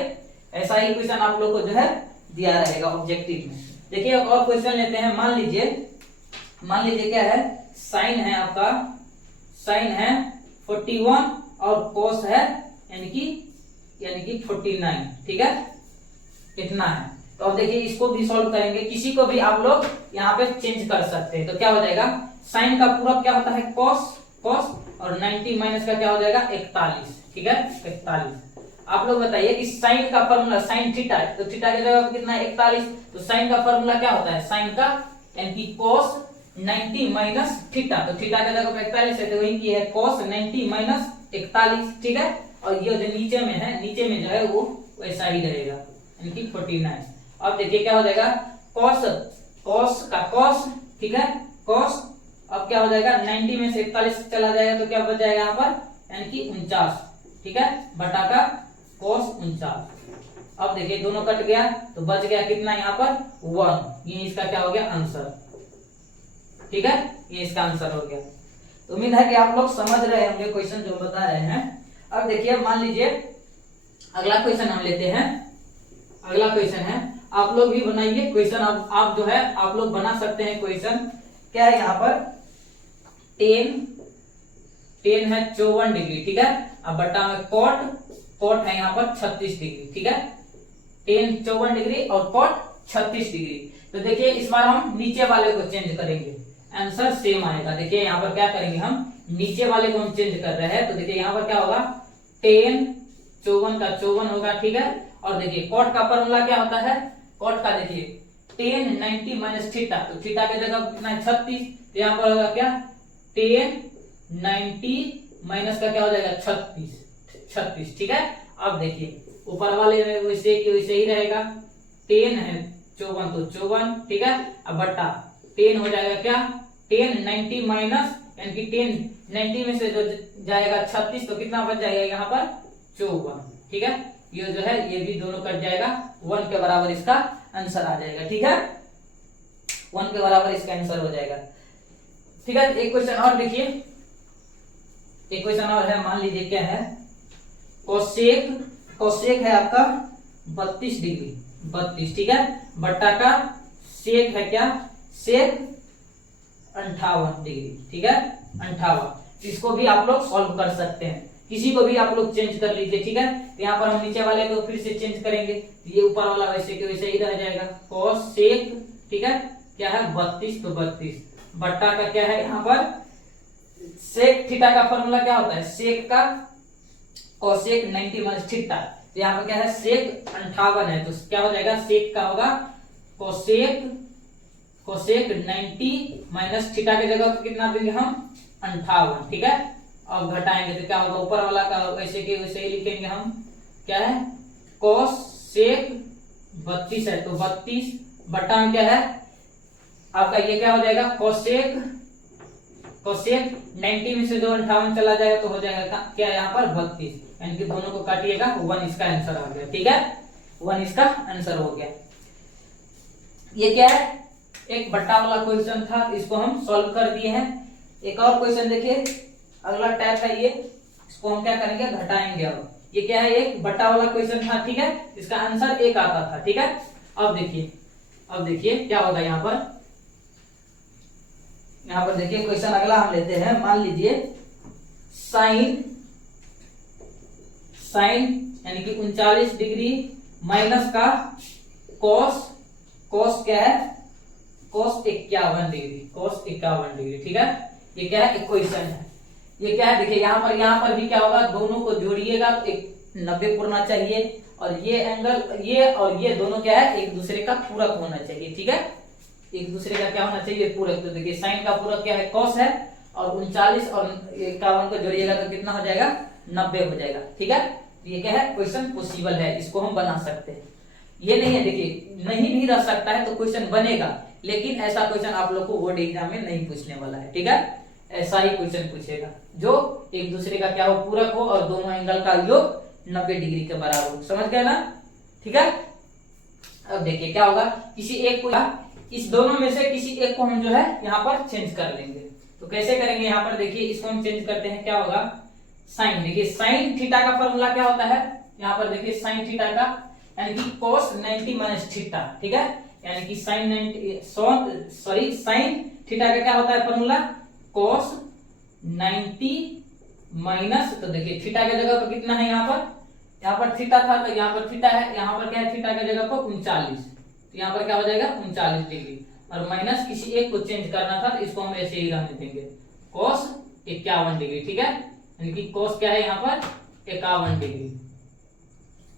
ऐसा ही क्वेश्चन आप लोग को जो है दिया रहेगा ऑब्जेक्टिव में। देखिए और क्वेश्चन लेते हैं, मान लीजिए क्या है, साइन है आपका, साइन है 41 और कोस है यानी कि 49, ठीक है, इतना है। तो अब देखिए इसको भी सॉल्व करेंगे, किसी को भी आप लोग यहाँ पे चेंज कर सकते हैं। तो क्या हो जाएगा, साइन का पूरक क्या होता है कॉस और 90 माइनस का क्या हो जाएगा 41, ठीक है, 41। आप लोग बताइए कि साइन का फॉर्मूला साइन थीटा है, तो थीटा की जगह कितना है 41, तो साइन का फॉर्मूला क्या होता है, साइन का यानी कि cos 90 माइनस थीटा, तो थीटा की जगह पर 41 है, तो वही की है cos 90 माइनस 41, ठीक है। और ये जो नीचे में है, नीचे में जो है वो वैसा ही रहेगा यानी कि 49। अब देखिए क्या हो जाएगा, cos का cos, ठीक है, cos, अब क्या हो जाएगा 90 में से 41 चला जाएगा तो क्या बच जाएगा यहाँ पर यानी कि 49, ठीक है, बटा का cos 49। अब देखिए दोनों कट गया तो बच गया कितना यहाँ पर 1, ये इसका क्या हो गया आंसर, ठीक है, ये इसका आंसर हो गया। तो उम्मीद है कि आप लोग समझ रहे होंगे क्वेश्चन जो बता रहे हैं। अब देखिए मान लीजिए अगला क्वेश्चन हम लेते हैं, अगला क्वेश्चन है, आप लोग भी बनाइए क्वेश्चन, आप जो है आप लोग बना सकते हैं क्वेश्चन। क्या है यहाँ पर 10 है 54 डिग्री, ठीक है, अब बट्टा में कोट है यहाँ पर 36 डिग्री, ठीक है, 10 54 डिग्री और कोट 36 डिग्री। तो देखिए इस बार हम नीचे वाले को चेंज करेंगे, आंसर सेम आएगा। देखिए यहाँ पर क्या करेंगे, हम नीचे वाले को हम चेंज कर रहे हैं, तो देखिए यहाँ पर क्या होगा 10 54 का 54 होगा, ठीक है। और देखिए कोट का फॉर्मूला क्या होता है, कोट का देखिए 10 90 माइनस थीटा, तो थीटा की जगह कितना है 36, तो यहाँ पर होगा क्या 10 90 माइनस का क्या हो जाएगा 36, ठीक है। अब देखिए ऊपर वाले में वैसे ही रहेगा, 10 है 54 तो 54, ठीक है, अब बट्टा 10 हो जाएगा क्या 10 90 माइनस यानी कि 10 90 में से जो जाएगा 36, तो कितना बच जाएगा यहाँ पर 54, ठीक है। ये जो है ये भी दोनों कट जाएगा, 1 के बराबर इसका आंसर आ जाएगा, ठीक है, 1 के बराबर इसका आंसर हो जाएगा, ठीक है। एक क्वेश्चन और देखिए, एक क्वेश्चन और है, मान लीजिए क्या है कोसेक कोसेक है आपका 32 डिग्री, 32, ठीक है, बट्टा का सेक है क्या, सेक 58 डिग्री, ठीक है, 58। इसको भी आप लोग सॉल्व कर सकते हैं, किसी को भी आप लोग चेंज कर लीजिए, ठीक है। तो यहाँ पर हम नीचे वाले को फिर से चेंज करेंगे, ये ऊपर वाला वैसे के वैसे ही रह जाएगा, cos सेक, ठीक है, क्या है 32, तो 32 बट्टा का क्या है यहाँ पर सेक थीटा का फॉर्मूला क्या होता है, सेक का कोसेक 90 माइनस थीटा, तो यहाँ पर क्या है सेक 58 है, तो क्या हो जाएगा सेक का होगा कोसेक 90 माइनस थीटा के जगह पर कितना देंगे हम 58, ठीक है। अब घटाएंगे तो क्या होगा, ऊपर वाला का वैसे के वैसे ही लिखेंगे हम, क्या है cos सेक 32 है, तो 32 बट्टा में क्या है आपका ये क्या हो जाएगा कोसेक 90 में से जो 58 चला जाएगा तो हो जाएगा क्या यहाँ पर 32, यानी कि दोनों को काटिएगा 1 इसका आंसर आ गया, ठीक है, 1 इसका आंसर हो गया। ये क्या है एक बट्टा वाला क्वेश्चन था, इसको हम सॉल्व कर दिए हैं। एक और क्वेश्चन देखिए, अगला टाइप है ये, इसको हम क्या करेंगे घटाएंगे। अब ये क्या है एक बट्टा वाला क्वेश्चन था, ठीक है, इसका आंसर 1 आता था, ठीक है। अब देखिए क्या होगा यहाँ पर देखिए क्वेश्चन अगला हम लेते हैं, मान लीजिए साइन यानी कि 39 डिग्री माइनस का कॉस क्या है cos 51 डिग्री, ठीक है। ये क्या है इक्वेशन है, ये क्या है देखिए यहाँ पर भी क्या होगा, दोनों को जोड़िएगा तो एक 90 पूर्णा चाहिए, और ये एंगल ये और ये दोनों क्या है एक दूसरे का पूरक होना चाहिए, ठीक है, एक दूसरे का क्या होना चाहिए पूरक। तो देखिए साइन का पूरक क्या है cos है, और 39 और 51 को जोड़िएगा तो कितना हो जाएगा 90 हो जाएगा, ठीक है। ये क्या है क्वेश्चन पॉसिबल है, इसको हम बना सकते हैं। ये नहीं है देखिए नहीं भी रह सकता है तो क्वेश्चन बनेगा, लेकिन ऐसा क्वेश्चन आप लोग को बोर्ड एग्जाम में नहीं पूछने वाला है, ठीक है। ऐसा ही क्वेश्चन पूछेगा जो एक दूसरे का क्या हो पूरक हो और दोनों एंगल का योग 90 डिग्री के बराबर हो, समझ गए ना, ठीक है। अब देखिए क्या होगा, किसी एक को इस दोनों में से किसी एक को हम जो है यहाँ पर चेंज कर लेंगे। तो कैसे करेंगे, यहाँ पर देखिए इसको हम चेंज करते हैं, क्या होगा साइन, देखिए साइन थीटा का फॉर्मूला क्या होता है, यहाँ पर देखिए साइन थीटा का यानी कि cos 90 माइनस थीटा, ठीक है, यानी कि साइन थीटा का क्या होता है फॉर्मूला cos 90 माइनस, तो देखिए थीटा के जगह पर कितना है यहाँ पर थीटा था तो यहाँ पर थीटा है, यहाँ पर क्या है थीटा के जगह पर 39, तो यहाँ पर क्या हो जाएगा 39 डिग्री, और माइनस किसी एक को चेंज करना था तो इसको हम ऐसे ही रहने देंगे cos 51 डिग्री, ठीक है, यानी कि cos क्या है यहाँ पर 51 डिग्री।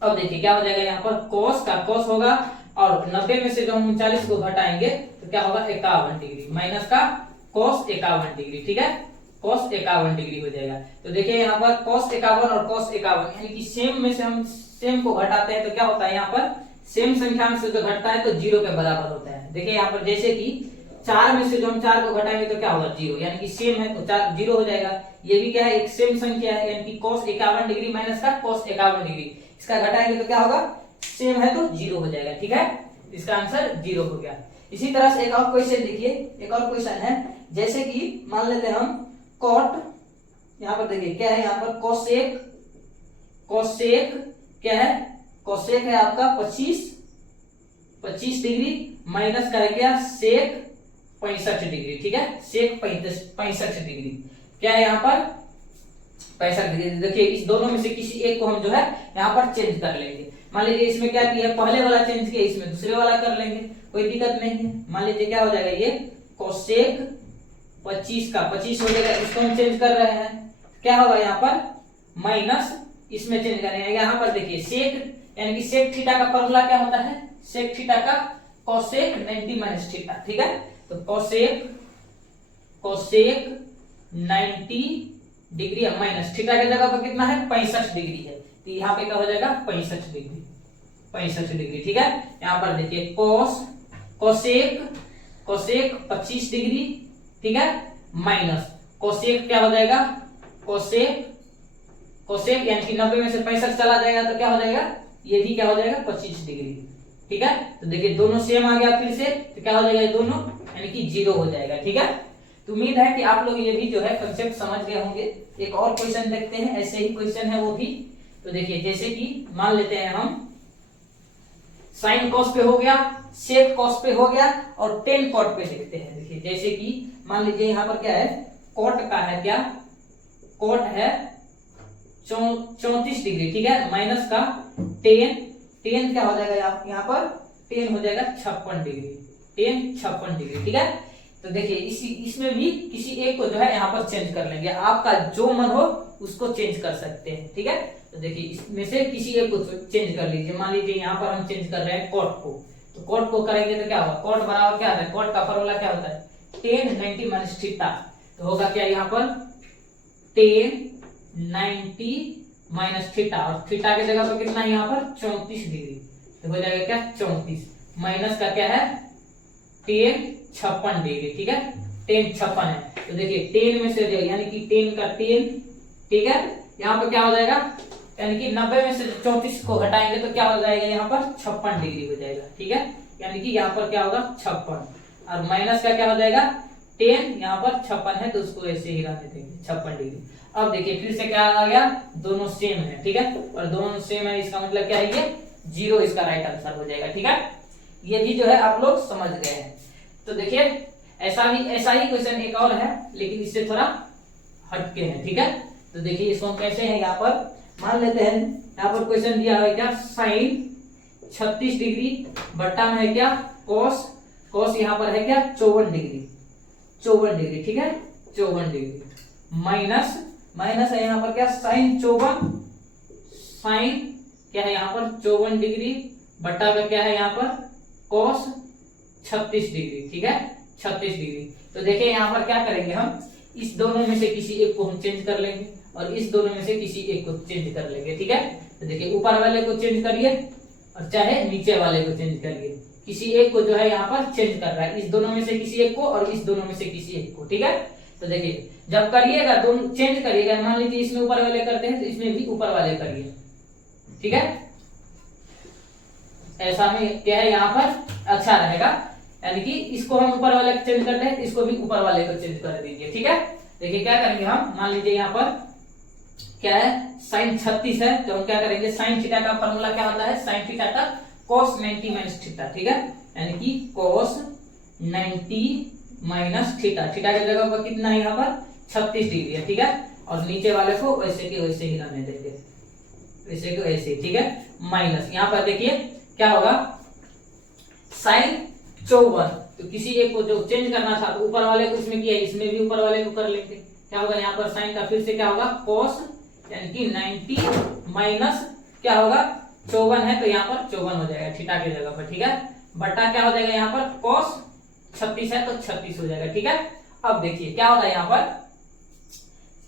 अब देखिए क्या हो जाएगा यहाँ पर cos का cos होगा, और 90 में से जो हम 39 को घटाएंगे तो क्या होगा 51 डिग्री माइनस का cos 51 डिग्री, ठीक है, cos 51 डिग्री हो जाएगा। तो देखिए यहाँ पर cos 51 और cos 51 यानी कि सेम में से हम सेम को घटाते हैं तो क्या होता है यहाँ पर सेम संख्या से जो घटता है तो 0 के बराबर होता है। देखिए यहाँ पर जैसे कि 4 में से जो हम 4 को घटाएंगे तो क्या होगा 0, यानी कि सेम है तो 0 हो जाएगा। ये भी क्या है एक सेम संख्या है, यानी कि cos 51 डिग्री माइनस का cos 51 डिग्री, इसका घटाएंगे तो क्या होगा सेम है तो 0 हो जाएगा, ठीक है, इसका आंसर 0 हो गया। इसी तरह से एक और क्वेश्चन देखिए, एक और क्वेश्चन है, जैसे कि मान लेते हैं हम cot, यहाँ पर देखिए क्या है यहाँ पर कोसेक क्या है कोसेक है आपका 25 डिग्री माइनस का है क्या सेक 65 डिग्री, ठीक है, सेक 65 डिग्री क्या है यहाँ पर 65 डिग्री। देखिए इस दोनों में से किसी एक को हम जो है यहाँ पर चेंज कर लेंगे। मान लीजिए इसमें क्या किया पहले वाला चेंज किया, इसमें दूसरे वाला कर लेंगे, कोई दिक्कत नहीं है। मान लीजिए क्या हो जाएगा ये कोसेक 25 का 25 हो जाएगा, इसको हम चेंज कर रहे हैं, क्या होगा यहाँ पर माइनस, इसमें चेंज करेंगे। यहाँ पर देखिए सेक यानी कि सेक थीटा का फॉर्मूला क्या होता है, सेक थीटा का कोसेक 90 माइनस थीटा, ठीक है। तो कोसेक 90 डिग्री माइनस थीटा के जगह पर कितना है 65 डिग्री है, तो यहाँ पे क्या हो जाएगा 65 डिग्री, ठीक है। यहाँ पर देखिए कोसेक 25 डिग्री, ठीक है, माइनस कोसेक क्या हो जाएगा कोसेक यानी कि 90 में से 65 चला जाएगा तो क्या हो जाएगा ये भी क्या हो जाएगा 25 डिग्री, ठीक है। तो देखिए दोनों सेम आ गया फिर से, तो क्या हो जाएगा ये दोनों यानी कि 0 हो जाएगा, ठीक है। तो उम्मीद है कि आप लोग ये भी जो है कंसेप्ट समझ गए होंगे। एक और क्वेश्चन देखते हैं, ऐसे ही क्वेश्चन है वो भी, तो देखिए जैसे कि मान लेते हैं हम साइन कॉस पे हो गया, सेक कॉस पे हो गया और टेन कॉट पे देखते हैं। देखिए जैसे कि मान लीजिए यहाँ पर क्या है, कॉट का है क्या, कॉट है 34 डिग्री, ठीक है, माइनस का टेन क्या हो जाएगा यहाँ पर, टेन हो जाएगा 56 डिग्री, टेन 56 डिग्री, ठीक है। तो देखिए इसमें भी किसी एक को जो है यहाँ पर चेंज कर लेंगे, आपका जो मन हो उसको चेंज कर सकते हैं, ठीक है। तो देखिए इसमें से किसी एक को चेंज कर लीजिए। मान लीजिए यहाँ पर हम चेंज कर रहे हैं कॉट को, तो कॉट को करेंगे तो क्या होगा, कॉट बराबर क्या होता है, कॉट का फॉर्मूला क्या होता है, टेन 90 माइनस थीटा। तो होगा क्या यहाँ पर टेन 90 माइनस थीटा, और थीटा की जगह पर कितना है यहाँ पर 34 डिग्री, तो हो जाएगा क्या 34 माइनस का क्या है टेन 56 डिग्री, ठीक है, टेन 56 है। तो देखिए टेन में से यानी कि टेन का टेन, ठीक है, यहाँ पर क्या हो जाएगा, यानी कि 90 में से 34 को हटाएंगे तो क्या हो जाएगा यहाँ पर 56 डिग्री हो जाएगा, ठीक है, यानी कि यहाँ पर क्या होगा 56, और माइनस का क्या हो जाएगा टेन, यहाँ पर 56 है तो उसको ऐसे ही रहने देंगे 56 डिग्री। अब देखिए फिर से क्या आ गया, दोनों सेम है, ठीक है, और दोनों सेम है इसका मतलब क्या है, ये जीरो इसका राइट आंसर हो जाएगा, ठीक है। ये भी जो है आप लोग समझ गए हैं। तो देखिए ऐसा ही क्वेश्चन एक और है, लेकिन इससे थोड़ा हटके है, ठीक है। तो देखिए इसको हम कैसे है, यहाँ पर मान लेते हैं, यहाँ पर क्वेश्चन दिया है क्या, साइन 36 डिग्री बट्टा में है क्या कॉस, कॉस यहाँ पर है क्या 54 डिग्री, ठीक है, 54 डिग्री माइनस है यहाँ पर क्या साइन 54, साइन क्या है यहाँ पर 54 डिग्री बट्टा में क्या है यहाँ पर कॉस 36 डिग्री, ठीक है, 36 डिग्री। तो देखिए यहाँ पर क्या करेंगे, हम इस दोनों में से किसी एक को हम चेंज कर लेंगे और इस दोनों में से किसी एक को चेंज कर लेंगे, ठीक है। तो देखिए ऊपर वाले को चेंज करिए और चाहे नीचे वाले को चेंज करिए, किसी एक को जो है यहाँ पर चेंज कर रहा है, इस दोनों में से किसी एक को और इस दोनों में से किसी एक को, ठीक है। तो देखिए जब करिएगा दोनों चेंज करिएगा, मान लीजिए इसमें ऊपर वाले करते हैं तो इसमें भी ऊपर वाले करिए, ठीक है, ऐसा में क्या है यहाँ पर अच्छा रहेगा, यानी कि इसको हम ऊपर वाले को चेंज करते हैं तो इसको भी ऊपर वाले को चेंज कर दीजिए, ठीक है। देखिए क्या करेंगे हम, मान लीजिए यहाँ पर क्या है साइन 36 है, तो हम क्या करेंगे, साइन थीटा का फॉर्मूला क्या होता है, साइन थीटा का cos 90 माइनस थीटा, ठीक है, यानी कि cos 90 माइनस थीटा, थीटा की जगह पर कितना है यहाँ पर 36 डिग्री है, ठीक है, और नीचे वाले को वैसे के वैसे ही रहने देंगे, वैसे के वैसे, ठीक है, माइनस यहाँ पर देखिए क्या होगा साइन 54, तो किसी एक को जो चेंज करना था तो ऊपर वाले को इसमें किया, इसमें भी ऊपर वाले को कर लेंगे, क्या होगा यहाँ पर साइन का फिर से क्या होगा cos, यानी कि 90 माइनस क्या होगा 54 है तो यहाँ पर 54 हो जाएगा थीटा की जगह पर, ठीक है, बटा क्या हो जाएगा यहाँ पर cos 36 है तो 36 हो जाएगा, ठीक है। अब देखिए क्या होगा यहाँ पर,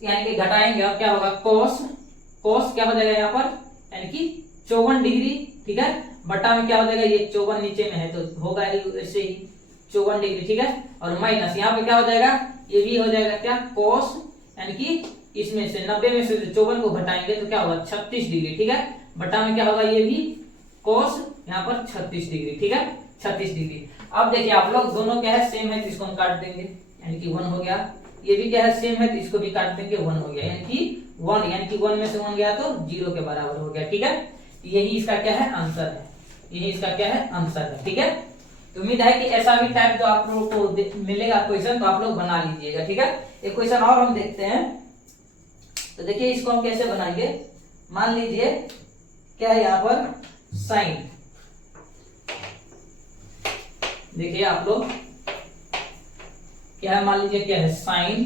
यानी कि घटाएंगे और क्या होगा cos क्या हो जाएगा यहाँ पर, यानी कि 54 डिग्री, ठीक है, बटा में क्या हो जाएगा, ये 54 नीचे में है तो होगा ऐसे ही 54 डिग्री, ठीक है, और माइनस यहाँ पे क्या हो जाएगा, ये भी हो जाएगा क्या cos, यानी कि इसमें से 90 में से 54 को घटाएंगे तो क्या होगा 36 डिग्री, ठीक है, बटा में क्या होगा ये भी cos यहाँ पर 36 डिग्री, ठीक है, 36 डिग्री। अब देखिए आप लोग दोनों क्या है सेम है तो इसको हम काट देंगे, यानी कि 1 हो गया, ये भी क्या है सेम है तो इसको भी काट देंगे, 1 हो गया, यानी कि 1, यानी कि 1 में से 1 गया तो 0 के बराबर हो गया, ठीक है। यही इसका क्या है आंसर है, यही इसका क्या है आंसर है, ठीक है। तो उम्मीद है कि ऐसा भी टाइप जो आप लोगों को मिलेगा क्वेश्चन तो आप लोग बना लीजिएगा, ठीक है। एक क्वेश्चन और हम देखते हैं, तो देखिए इसको हम कैसे बनाएंगे, मान लीजिए क्या है यहाँ पर साइन, देखिए आप लोग क्या है, मान लीजिए क्या है साइन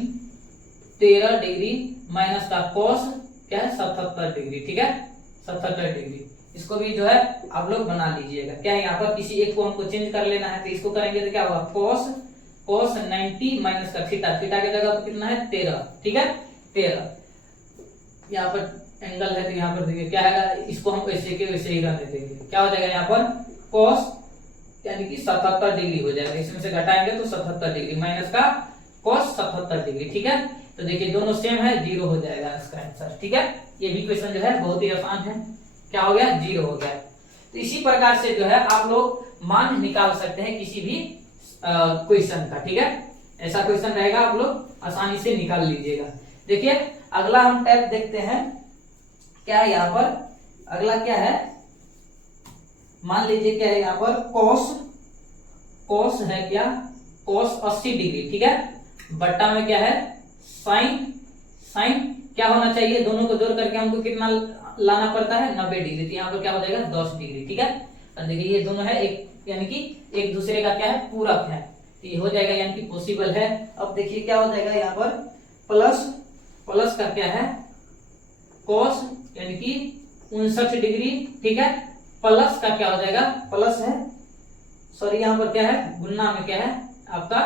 13 डिग्री माइनस का cos क्या है 77 डिग्री, ठीक है, 77 डिग्री, इसको भी जो है आप लोग बना लीजिएगा। क्या है यहाँ पर किसी एक को हमको चेंज कर लेना है तो इसको करेंगे तो क्या होगा cos 90 माइनस का थीटा, थीटा की जगह पर कितना है 13, ठीक है, 13, यहाँ पर एंगल है तो यहाँ पर देखिए क्या है, इसको हम वैसे के वैसे ही रहने देंगे, क्या हो जाएगा यहाँ पर cos यानी कि 77 डिग्री हो जाएगा, इसमें से घटाएंगे तो 77 डिग्री माइनस का cos 77 डिग्री, ठीक है। तो देखिए दोनों सेम है, 0 हो जाएगा इसका आंसर, ठीक है। ये भी क्वेश्चन जो है बहुत ही आसान है, क्या हो गया 0 हो गया। तो इसी प्रकार से जो है आप लोग मान निकाल सकते हैं किसी भी क्वेश्चन का, ठीक है, ऐसा क्वेश्चन रहेगा आप लोग आसानी से निकाल लीजिएगा। देखिए अगला हम टाइप देखते हैं, क्या है यहाँ पर, अगला क्या है, मान लीजिए क्या है यहाँ पर कॉस है क्या, कॉस 80 डिग्री, ठीक है, बट्टा में क्या है साइन क्या होना चाहिए, दोनों को जोड़ करके हमको कितना लाना पड़ता है 90 डिग्री, तो यहाँ पर क्या हो जाएगा 10 डिग्री, ठीक है। और देखिए ये दोनों है एक, यानी कि एक दूसरे का क्या है पूरक है, तो ये हो जाएगा यानी कि पॉसिबल है। अब देखिए क्या हो जाएगा यहाँ पर प्लस का क्या है कॉस यानी कि 59 डिग्री, ठीक है, प्लस का क्या हो जाएगा, प्लस है सॉरी यहाँ पर क्या है गुना में क्या है आपका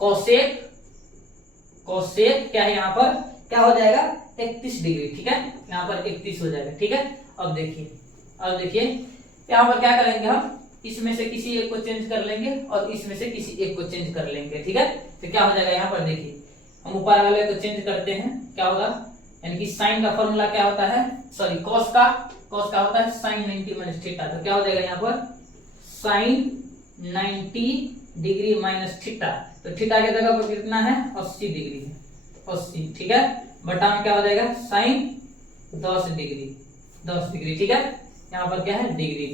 कोसेक क्या है यहाँ पर क्या हो जाएगा 31 डिग्री, ठीक है, यहाँ पर 31 हो जाएगा, ठीक है। अब देखिए यहाँ पर क्या करेंगे, हम इसमें से किसी एक को चेंज कर लेंगे और इसमें से किसी एक को चेंज कर लेंगे, ठीक है। तो क्या हो जाएगा यहाँ पर देखिए, हम ऊपर वाले को चेंज करते हैं, क्या होगा, यानी कि साइन का फॉर्मूला क्या होता है, सॉरी कॉस का होता है साइन 90 माइनस थीटा, तो क्या हो जाएगा यहाँ पर साइन 90 डिग्री माइनस थीटा, तो थीटा की जगह पर कितना है 80 डिग्री है, 80, ठीक है, बटा में क्या हो जाएगा साइन 10 डिग्री, ठीक है, यहाँ पर क्या है डिग्री,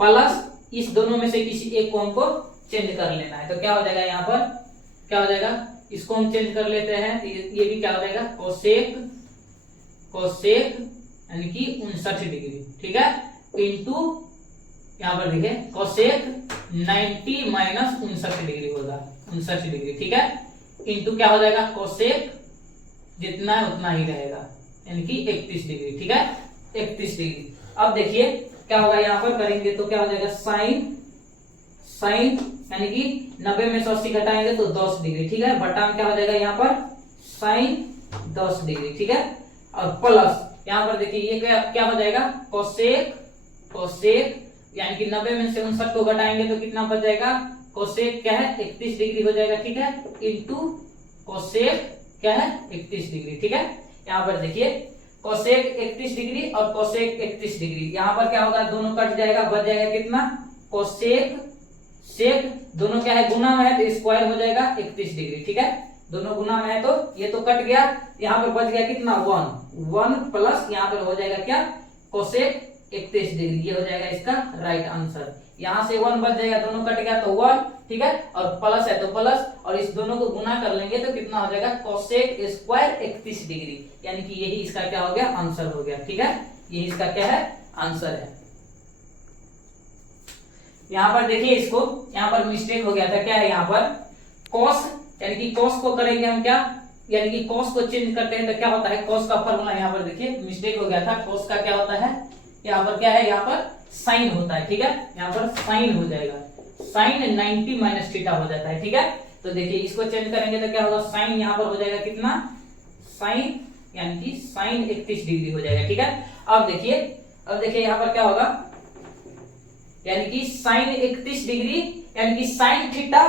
प्लस इस दोनों में से किसी एक को हमको चेंज कर लेना है, तो क्या हो जाएगा यहाँ पर क्या हो जाएगा, इसको हम चेंज कर लेते हैं, तो ये भी क्या हो जाएगा कोसेक यानी कि 59 डिग्री, ठीक है, इंटू यहाँ पर देखिए कोसेक 90 माइनस 59 डिग्री होगा 59 डिग्री, ठीक है, इंटू क्या हो जाएगा कोसेक जितना है उतना ही रहेगा यानी कि 31 डिग्री, ठीक है, 31 डिग्री। अब देखिए क्या होगा यहाँ पर करेंगे तो क्या हो जाएगा साइन यानी कि 90 में से 80 घटाएंगे तो 10 डिग्री, ठीक है, बटा में क्या हो जाएगा यहाँ पर साइन 10 डिग्री, ठीक है, और प्लस यहाँ पर देखिए ये क्या हो जाएगा कोसेक यानी कि 90 में से 59 को घटाएंगे तो कितना बच जाएगा, कोसेक क्या है 31 डिग्री हो जाएगा, ठीक है, इंटू कोसेक क्या है 31 डिग्री, ठीक है। यहाँ पर देखिए कोसेक 31 डिग्री और कोसेक 31 डिग्री, यहाँ पर क्या होगा दोनों कट जाएगा, बच जाएगा कितना सेक दोनों क्या है गुना में है तो स्क्वायर हो जाएगा 31 डिग्री, ठीक है, दोनों गुना में है तो ये तो कट गया, यहाँ पर बच गया कितना 1 प्लस यहाँ पर हो जाएगा क्या कोसेक 31 डिग्री, ये हो जाएगा इसका राइट आंसर। यहाँ से 1 बच जाएगा, दोनों कट गया तो 1, ठीक है, और प्लस है तो प्लस, और इस दोनों को गुना कर लेंगे तो कितना हो जाएगा कोसेक स्क्वायर 31 डिग्री, यानी कि यही इसका क्या हो गया आंसर हो गया, ठीक है, यही इसका क्या है आंसर है। यहाँ पर देखिए इसको यहाँ पर मिस्टेक हो गया था, क्या है यहाँ पर कॉस यानी कि कॉस को करेंगे हम क्या, यानी कि कॉस को चेंज करते हैं तो क्या होता है कॉस का फॉर्मूला, यहाँ पर देखिए मिस्टेक हो गया था, कॉस का क्या होता है यहाँ पर क्या है, यहाँ पर साइन होता है, ठीक है, यहाँ पर साइन हो जाएगा, साइन 90 माइनस थीटा हो जाता है, ठीक है। तो देखिए इसको चेंज करेंगे तो क्या होगा साइन यहाँ पर हो जाएगा कितना साइन यानी कि साइन 31 डिग्री हो जाएगा, ठीक है। अब देखिए यहाँ पर क्या होगा, यानी कि साइन 31 डिग्री यानी कि sine theta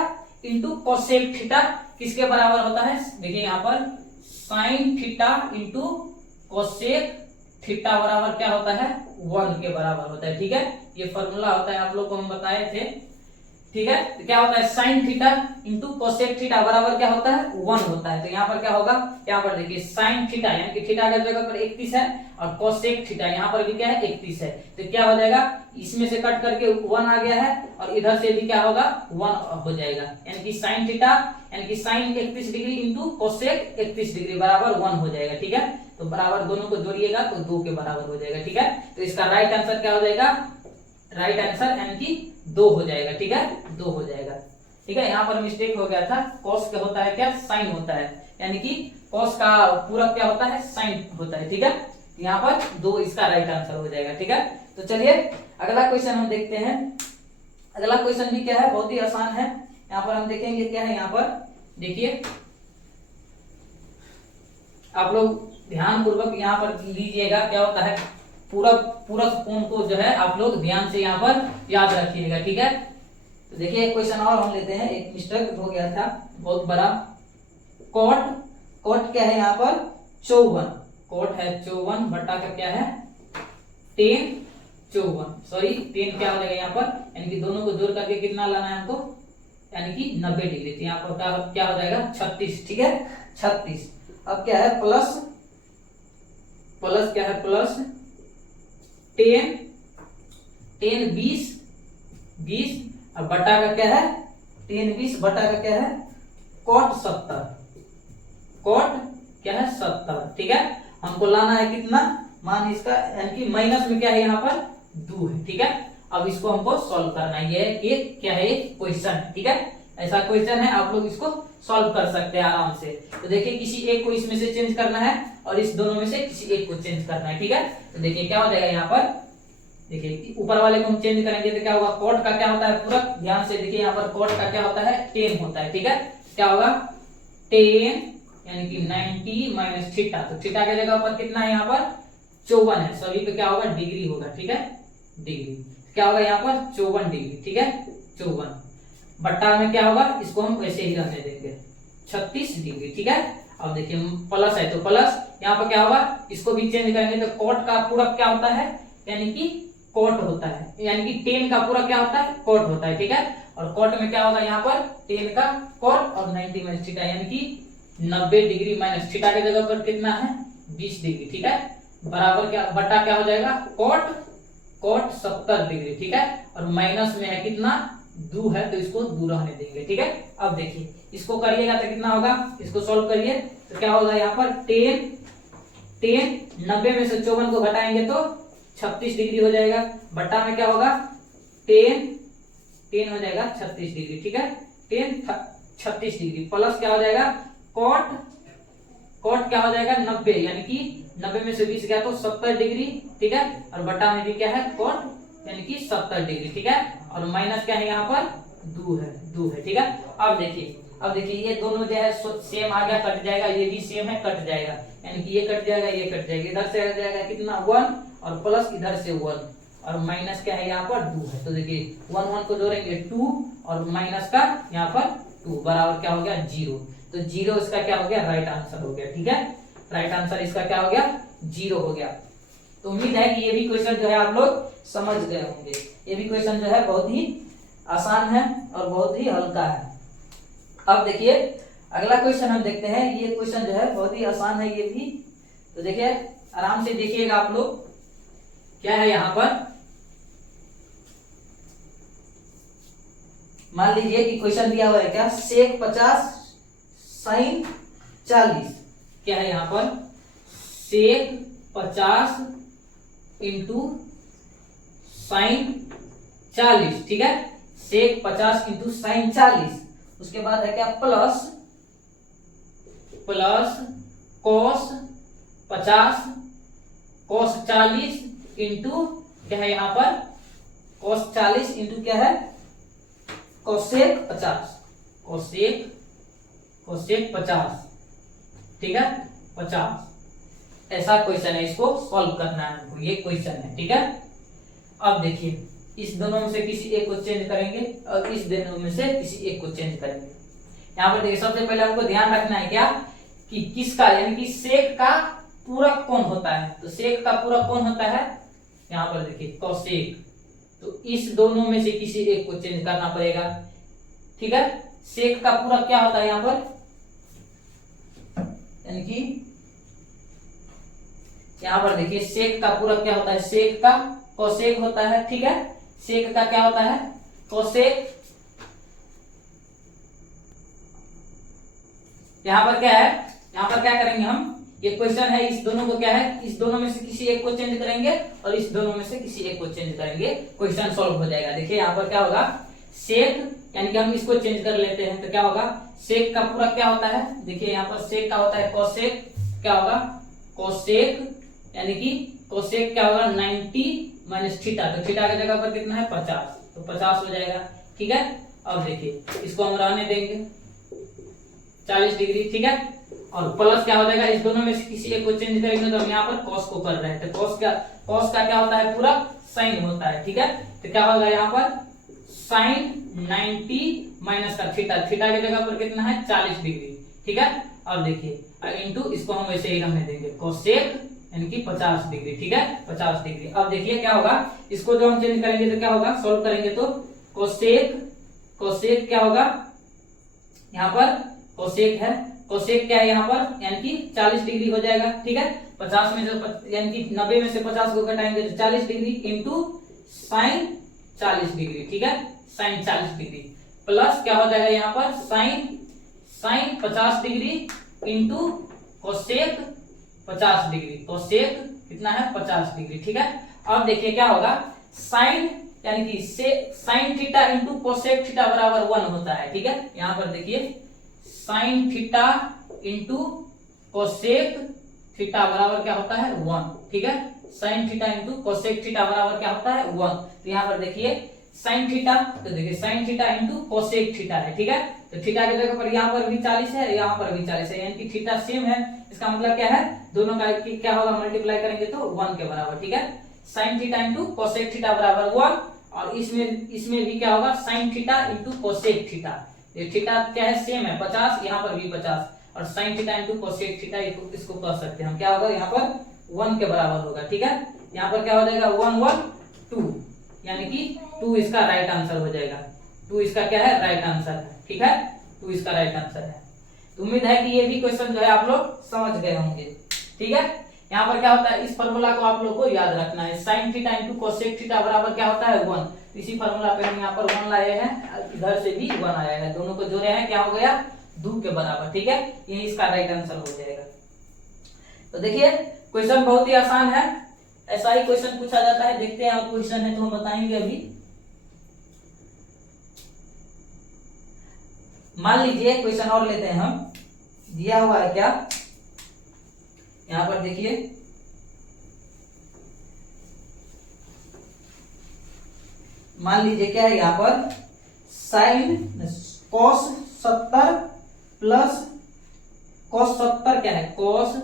into cosec theta किसके बराबर होता है, देखिए यहाँ पर sine theta into cosec theta बराबर क्या होता है 1 के बराबर होता है, ठीक है, ये फॉर्मूला होता है आप लोग को हम बताए थे, ठीक है। तो क्या होता है sine theta into cosec theta बराबर क्या होता है 1 होता है, तो यहाँ पर क्या होगा, यहाँ पर देखिए साइन थीटा यानी कि थीटा की जगह पर 31 है और कोसेक थीटा यहाँ पर भी क्या है 31 है, तो क्या हो जाएगा इसमें से कट करके 1 आ गया है और इधर से भी क्या होगा 1 हो जाएगा, यानी कि साइन थीटा यानी कि sine 31 degree into cosec 31 degree बराबर 1 हो जाएगा, ठीक है। तो बराबर दोनों को जोड़िएगा तो 2 के बराबर हो जाएगा, ठीक है। तो इसका राइट आंसर क्या हो जाएगा, राइट आंसर यानी कि 2 हो जाएगा, ठीक है, 2 हो जाएगा, ठीक है। यहाँ पर मिस्टेक हो गया था, कॉस का होता है क्या साइन होता है, यानी कि कॉस का पूरक क्या होता है साइन होता है, ठीक है। यहाँ पर 2 इसका राइट आंसर हो जाएगा, ठीक है। तो चलिए अगला क्वेश्चन हम देखते हैं। अगला क्वेश्चन भी क्या है बहुत ही आसान है, यहाँ पर हम देखेंगे क्या है, यहाँ पर देखिए आप लोग ध्यान पूर्वक यहाँ पर लीजिएगा, क्या होता है पूरक कोण को जो है आप लोग ध्यान से यहाँ पर याद रखिएगा, ठीक है। तो देखिए एक क्वेश्चन और हम लेते हैं, एक मिस्टेक हो गया था बहुत बड़ा, कोट क्या है यहाँ पर 54, कोट है 54 बट्टा का क्या है 10 54 सॉरी 10 क्या हो जाएगा यहाँ पर, यानी कि दोनों को जोड़ करके कितना लाना है हमको, यानी कि 90 डिग्री, तो यहाँ पर क्या हो जाएगा 36, ठीक है 36। अब क्या है प्लस क्या है, प्लस 10 20 और बटा का क्या है 10 20 बटा का क्या है cot 70, cot क्या है 70। ठीक है, हमको लाना है कितना मान इसका, यानी कि माइनस में क्या है यहाँ पर 2 है। ठीक है, अब इसको हमको सॉल्व करना है, ये एक क्या है एक क्वेश्चन है। ठीक है, ऐसा क्वेश्चन है, आप लोग इसको सॉल्व कर सकते हैं आराम से। तो देखिए किसी एक को इसमें से चेंज करना है और इस दोनों में से किसी एक को चेंज करना है। ठीक है, तो देखिए क्या हो जाएगा यहाँ पर, देखिए ऊपर वाले को हम चेंज करेंगे तो क्या होगा, कॉट का क्या होता है पूरा ध्यान से देखिए, यहाँ पर कॉट का क्या होता है 10 होता है। ठीक है, क्या होगा 10 यानी कि 90 माइनस थीटा, तो थीटा की जगह पर कितना है यहाँ पर 54 है, सभी पे क्या होगा डिग्री होगा। ठीक है, डिग्री क्या होगा यहाँ पर 54 डिग्री। ठीक है, 54 बट्टा में क्या होगा, इसको हम वैसे ही रहने देंगे 36 डिग्री। ठीक है, अब देखिए प्लस है तो प्लस, यहाँ पर क्या होगा इसको भी चेंज करेंगे तो कॉट का पूरा क्या होता है, यानी कि कॉट होता है, यानी कि 10 का पूरा क्या होता है कॉट होता है। ठीक है, और कॉट में क्या होगा यहाँ पर 10 का कॉट और 90 माइनस थीटा, यानी कि 90 डिग्री माइनस थीटा की जगह पर कितना है 20 डिग्री। ठीक है, बराबर क्या बटा क्या हो जाएगा कॉट 70 डिग्री। ठीक है, और माइनस में है कितना 2 है तो इसको 2 रहने देंगे। ठीक है, अब देखिए इसको करिएगा तो कितना होगा, इसको सॉल्व करिए तो क्या होगा यहाँ पर 10 90 में से 54 को घटाएंगे तो 36 डिग्री हो जाएगा, बट्टा में क्या होगा 10 हो जाएगा 36 डिग्री। ठीक है, 10 36 डिग्री प्लस क्या हो जाएगा कॉट क्या हो जाएगा 90, यानी कि 90 में से 20 गया तो 70 डिग्री। ठीक है, और बटा में भी क्या है कॉट यानी कि 70 डिग्री। ठीक है, और माइनस क्या है यहाँ पर 2 है। ठीक है, अब देखिए ये दोनों जो है सेम आ गया, कट जाएगा, ये भी सेम है कट जाएगा, यानी कि ये कट जाएगा ये कट जाएगा, इधर से आ जाएगा कितना 1 और प्लस इधर से 1 और माइनस क्या है यहाँ पर 2 है। तो देखिए 1 को जोड़ेंगे 2 और माइनस का यहाँ पर 2 बराबर क्या हो गया 0, तो 0 इसका क्या हो गया राइट आंसर हो गया। ठीक है, राइट आंसर इसका क्या हो गया 0 हो गया। तो उम्मीद है कि ये भी क्वेश्चन जो है आप लोग समझ गए होंगे। ये भी क्वेश्चन जो है बहुत ही आसान है और बहुत ही हल्का है। अब देखिए अगला क्वेश्चन हम देखते हैं, ये क्वेश्चन जो है बहुत ही आसान है ये भी, तो देखिए आराम से देखिएगा आप लोग, क्या है यहाँ पर मान लीजिए कि क्वेश्चन दिया हुआ है क्या सेक 50 साइन 40, क्या है यहाँ पर सेक 50 इंटू साइन 40। ठीक है, सेक 50 इंटू साइन 40, उसके बाद है क्या प्लस कॉस 50 कॉस 40 इंटू क्या है यहाँ पर कॉस 40 इंटू क्या है कोसेक 50 ठीक है 50। ऐसा क्वेश्चन है, इसको सॉल्व करना है हमको, ये क्वेश्चन है। ठीक है, अब देखिए इस दोनों में से किसी एक को चेंज करेंगे और इस दोनों में से किसी एक को चेंज करेंगे। यहाँ पर देखिए सबसे पहले हमको ध्यान रखना है क्या कि किसका, यानी कि सेक का पूरक कौन होता है, तो सेक का पूरक कौन होता है यहाँ पर देखिए कोसेक, तो इस दोनों में से किसी एक को चेंज करना पड़ेगा। ठीक है, सेक का पूरक क्या होता है यहाँ पर, यानी कि यहाँ पर देखिए सेक का पूरक क्या होता है, सेक का कोसेक होता है। ठीक है, सेक का क्या होता है कोसेक। यहाँ पर क्या है, यहाँ पर क्या करेंगे हम, ये क्वेश्चन है, इस दोनों को क्या है, इस दोनों में से किसी एक को चेंज करेंगे और इस दोनों में से किसी एक को चेंज करेंगे, क्वेश्चन सॉल्व हो जाएगा। देखिए यहाँ पर क्या होगा सेक, यानी कि हम इसको चेंज कर लेते हैं तो क्या होगा सेक का पूरा क्या होता है, देखिए यहाँ पर सेक का होता है कोसेक, क्या होगा कोसेक, यानी कि कोसेक क्या होगा 90 माइनस थीटा, तो थीटा की जगह पर कितना है 50, तो 50 हो जाएगा। ठीक है, अब देखिए इसको हम रहने देंगे 40 डिग्री। ठीक है, और प्लस क्या हो जाएगा, इस दोनों में से किसी एक को चेंज करेंगे तो हम यहाँ पर कॉस को कर रहे हैं, तो कॉस का क्या होता है पूरा साइन होता है। ठीक है, तो क्या होगा यहाँ पर साइन 90 माइनस का थीटा, थीटा की जगह पर कितना है 40 डिग्री। ठीक है, अब देखिए इंटू इसको हम वैसे ही रहने देंगे कोसेक यानी कि 50 डिग्री। ठीक है, 50 डिग्री। अब देखिए क्या होगा, इसको जो हम चेंज करेंगे तो क्या होगा, सॉल्व करेंगे तो कोसेक क्या होगा, यहाँ पर कोसेक है कोसेक क्या है यहाँ पर, यानी कि 40 डिग्री हो जाएगा, ठीक है। 50 में से यानी कि 90 में से 50 को घटाएंगे तो 40 डिग्री इंटू साइन 40 डिग्री, ठीक है, साइन 40 डिग्री प्लस क्या हो जाएगा यहाँ पर sine 50 degree into cosec 50 degree, cosec कितना है 50 डिग्री, ठीक है। अब देखिए क्या होगा, साइन यानी कि sine theta into cosec theta बराबर 1 होता है, ठीक है। यहाँ पर देखिए sine theta into cosec theta बराबर क्या होता है 1, ठीक है। Sine theta into cosec theta बराबर क्या होता है 1। तो यहाँ पर देखिए साइन थीटा, तो देखिए sine theta into cosec theta है, ठीक है। तो थीटा की जगह पर यहाँ पर भी 40 है, यहाँ पर भी 40 है, यानी कि थीटा सेम है। इसका मतलब क्या है, दोनों का क्या होगा, मल्टीप्लाई करेंगे तो 1 के बराबर, ठीक है। Sine theta into cosec theta बराबर 1, और इसमें भी क्या होगा, sine theta into cosec theta. ये थीटा क्या है सेम है 50, यहाँ पर भी 50, और sine theta into cosec theta इसको कह सकते हैं हम, क्या होगा यहाँ पर 1 के बराबर होगा, ठीक है। यहाँ पर क्या हो जाएगा 1 1 2, यानी कि 2 इसका राइट आंसर हो जाएगा। 2 इसका क्या है, राइट आंसर है, ठीक है। 2 इसका राइट आंसर है। तो उम्मीद है कि ये भी क्वेश्चन जो है आप लोग समझ गए होंगे, ठीक है। यहाँ पर क्या होता है, इस फॉर्मूला को आप लोग को याद रखना है, sine theta into cosec theta बराबर क्या होता है 1। इसी फॉर्मूला पे हम यहाँ पर 1 लाए हैं, इधर से भी 1 आया है, दोनों को जोड़े हैं, क्या हो गया 2 के बराबर, ठीक है। यही इसका राइट आंसर हो जाएगा। तो देखिए क्वेश्चन बहुत ही आसान है, ऐसा ही क्वेश्चन पूछा जाता है। देखते हैं और क्वेश्चन है तो हम बताएंगे अभी। मान लीजिए क्वेश्चन और लेते हैं हम, दिया हुआ है क्या, यहां पर देखिए मान लीजिए क्या है यहाँ पर, साइन कॉस 70 प्लस कॉस 70 क्या है, कॉस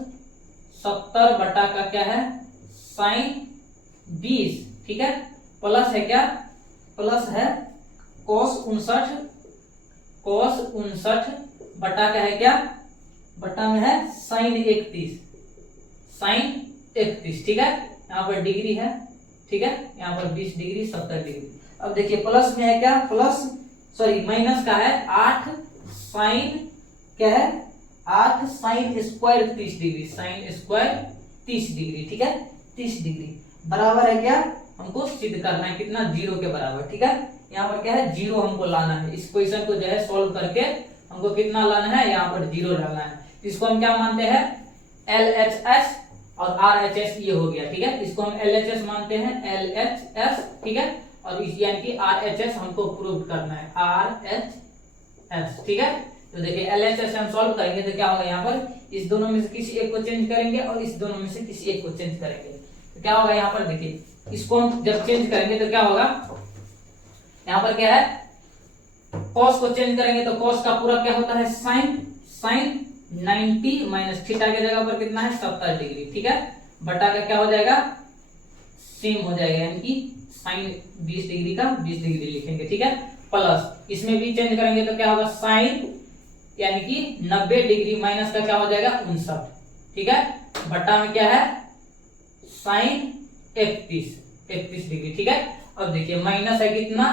70 बटा का क्या है साइन 20, ठीक है, प्लस है क्या, प्लस है कॉस 59 बटा का है क्या, बटा में है साइन 31, ठीक है। यहाँ पर डिग्री है, ठीक है, यहाँ पर 20 डिग्री 70 डिग्री। अब देखिए प्लस में है क्या, माइनस का है 8 साइन क्या है, 8 sine square 30 degree, sine square 30 degree, ठीक है, 30 डिग्री बराबर है क्या, हमको सिद्ध करना है कितना, 0 के बराबर, ठीक है। यहाँ पर क्या है 0 हमको लाना है, इस क्वेश्चन को जो है सॉल्व करके हमको कितना लाना है, यहाँ पर 0 डालना है। इसको हम क्या मानते हैं, LHS और RHS ये हो गया, ठीक है। इसको हम LHS मानते हैं, LHS, ठीक है, और इस यानी कि RHS हमको प्रूव करना है, RHS, ठीक है। तो देखिए LHS हम सॉल्व करेंगे तो क्या होगा, यहाँ पर इस दोनों में से किसी एक को चेंज करेंगे और इस दोनों में से किसी एक को चेंज करेंगे, तो क्या होगा यहाँ पर देखिए, इसको हम जब चेंज करेंगे तो क्या होगा, यहाँ पर क्या है, कॉस को चेंज करेंगे तो कॉस का पूरा क्या होता है साइन 90 माइनस थीटा के जगह पर कितना है 70 डिग्री, ठीक है, बटा का क्या हो जाएगा सेम हो जाएगा, यानी कि साइन 20 डिग्री का 20 डिग्री लिखेंगे, ठीक है, प्लस इसमें भी चेंज करेंगे तो क्या होगा साइन यानी कि 90 डिग्री माइनस का क्या हो जाएगा 59, ठीक है, बटा में क्या है साइन 31 डिग्री, ठीक है। अब देखिए माइनस है कितना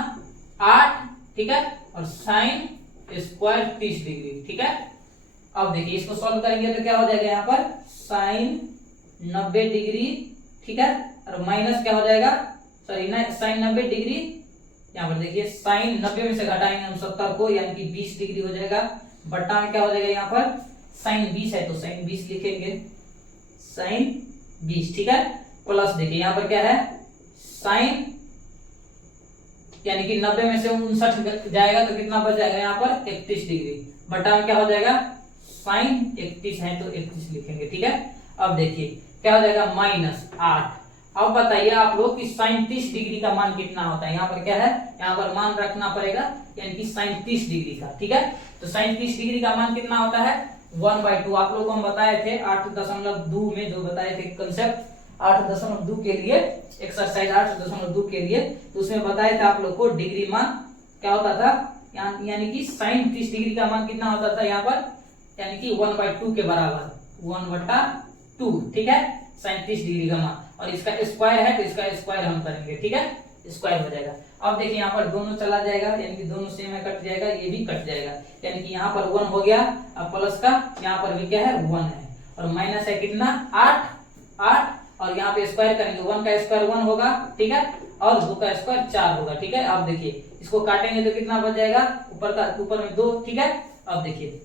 8, ठीक है, और साइन स्क्वायर 30 डिग्री, ठीक है। अब देखिए इसको सॉल्व करेंगे तो क्या हो जाएगा, यहाँ पर साइन 90 डिग्री, ठीक है, और माइनस क्या हो जाएगा, साइन 90 डिग्री, यहाँ पर देखिए साइन 90 में से घटाएंगे हम 70 को, यानी कि 20 डिग्री हो जाएगा, बटा में क्या हो जाएगा, यहाँ पर साइन 20 है तो साइन 20 लिखेंगे, साइन 20, ठीक है, प्लस देखिए यहाँ पर क्या है साइन यानी कि 90 में से 59 जाएगा तो कितना बच जाएगा, यहाँ पर 31 डिग्री, बटा में क्या हो जाएगा साइन 31 है तो 31 लिखेंगे, ठीक है। अब देखिए क्या हो जाएगा -8। अब बताइए आप लोग कि साइन 30 डिग्री का मान कितना होता है, यहाँ पर क्या है, यहाँ पर मान रखना पड़ेगा, यानी कि साइन 30 डिग्री का, ठीक है। तो साइन 30 डिग्री का मान कितना होता है 1/2। आप लोगों को हम बताए थे 8.2 में जो बताए थे कंसेप्ट 8.2 के लिए, एक्सरसाइज 8.2 के लिए, तो उसमें बताया था आप लोग को डिग्री मान क्या होता था, यानी कि साइन 30 डिग्री का मान कितना होता था यहाँ पर, यानी कि 1/2 के बराबर, 1/2, ठीक है, साइन 30 डिग्री का मान, और इसका स्क्वायर है तो इसका स्क्वायर हम करेंगे, ठीक है। स्क्वायर हो जाएगा। अब देखिए यहाँ पर दोनों चला जाएगा, यानी कि दोनों सेम है, कट जाएगा, ये भी कट जाएगा, यानी कि यहाँ पर 1 हो गया। अब प्लस का यहाँ पर भी क्या है 1 है, और माइनस है कितना 8 और यहाँ पे स्क्वायर करेंगे, 1 का स्क्वायर 1 होगा, ठीक है, और 2 का स्क्वायर 4 होगा, ठीक है। अब देखिए इसको काटेंगे तो कितना बच जाएगा, ऊपर में 2, ठीक है। अब देखिए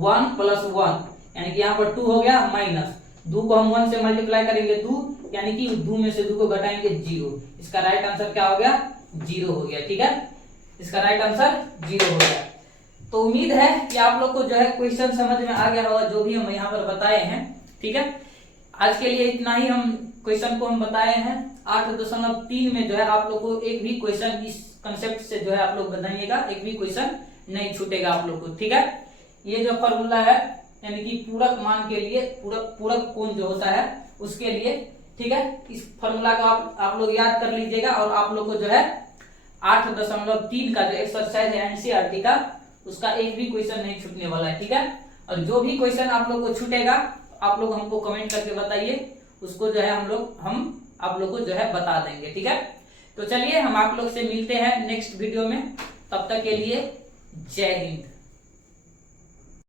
1 + 1 यानी कि यहाँ पर 2 हो गया, माइनस 2 को हम 1 से मल्टीप्लाई करेंगे 2, यानी कि 2 में से 2 को घटाएंगे 0। इसका राइट आंसर क्या हो गया 0 हो गया, ठीक है। इसका राइट आंसर 0 हो गया। तो उम्मीद है कि आप लोग को जो है क्वेश्चन समझ में आ गया होगा, जो भी हम यहाँ पर बताए हैं, ठीक है। आज के लिए इतना ही हम क्वेश्चन को हम बताए हैं। 8.3 में जो है आप लोग को एक भी क्वेश्चन इस कंसेप्ट से जो है आप लोग बनाइएगा, एक भी क्वेश्चन नहीं छूटेगा आप लोग को, ठीक है। ये जो फॉर्मूला है यानी कि पूरक मान के लिए, पूरक कोण जो होता है उसके लिए, ठीक है, इस फॉर्मूला को आप लोग याद कर लीजिएगा। और आप लोग को जो है 8.3 का जो एक्सरसाइज है एनसीईआरटी का, उसका एक भी क्वेश्चन नहीं छूटने वाला है, ठीक है। और जो भी क्वेश्चन आप लोग को छूटेगा आप लोग हमको कमेंट करके बताइए, उसको जो है हम आप लोग को जो है बता देंगे, ठीक है। तो चलिए हम आप लोग से मिलते हैं नेक्स्ट वीडियो में, तब तक के लिए जय हिंद।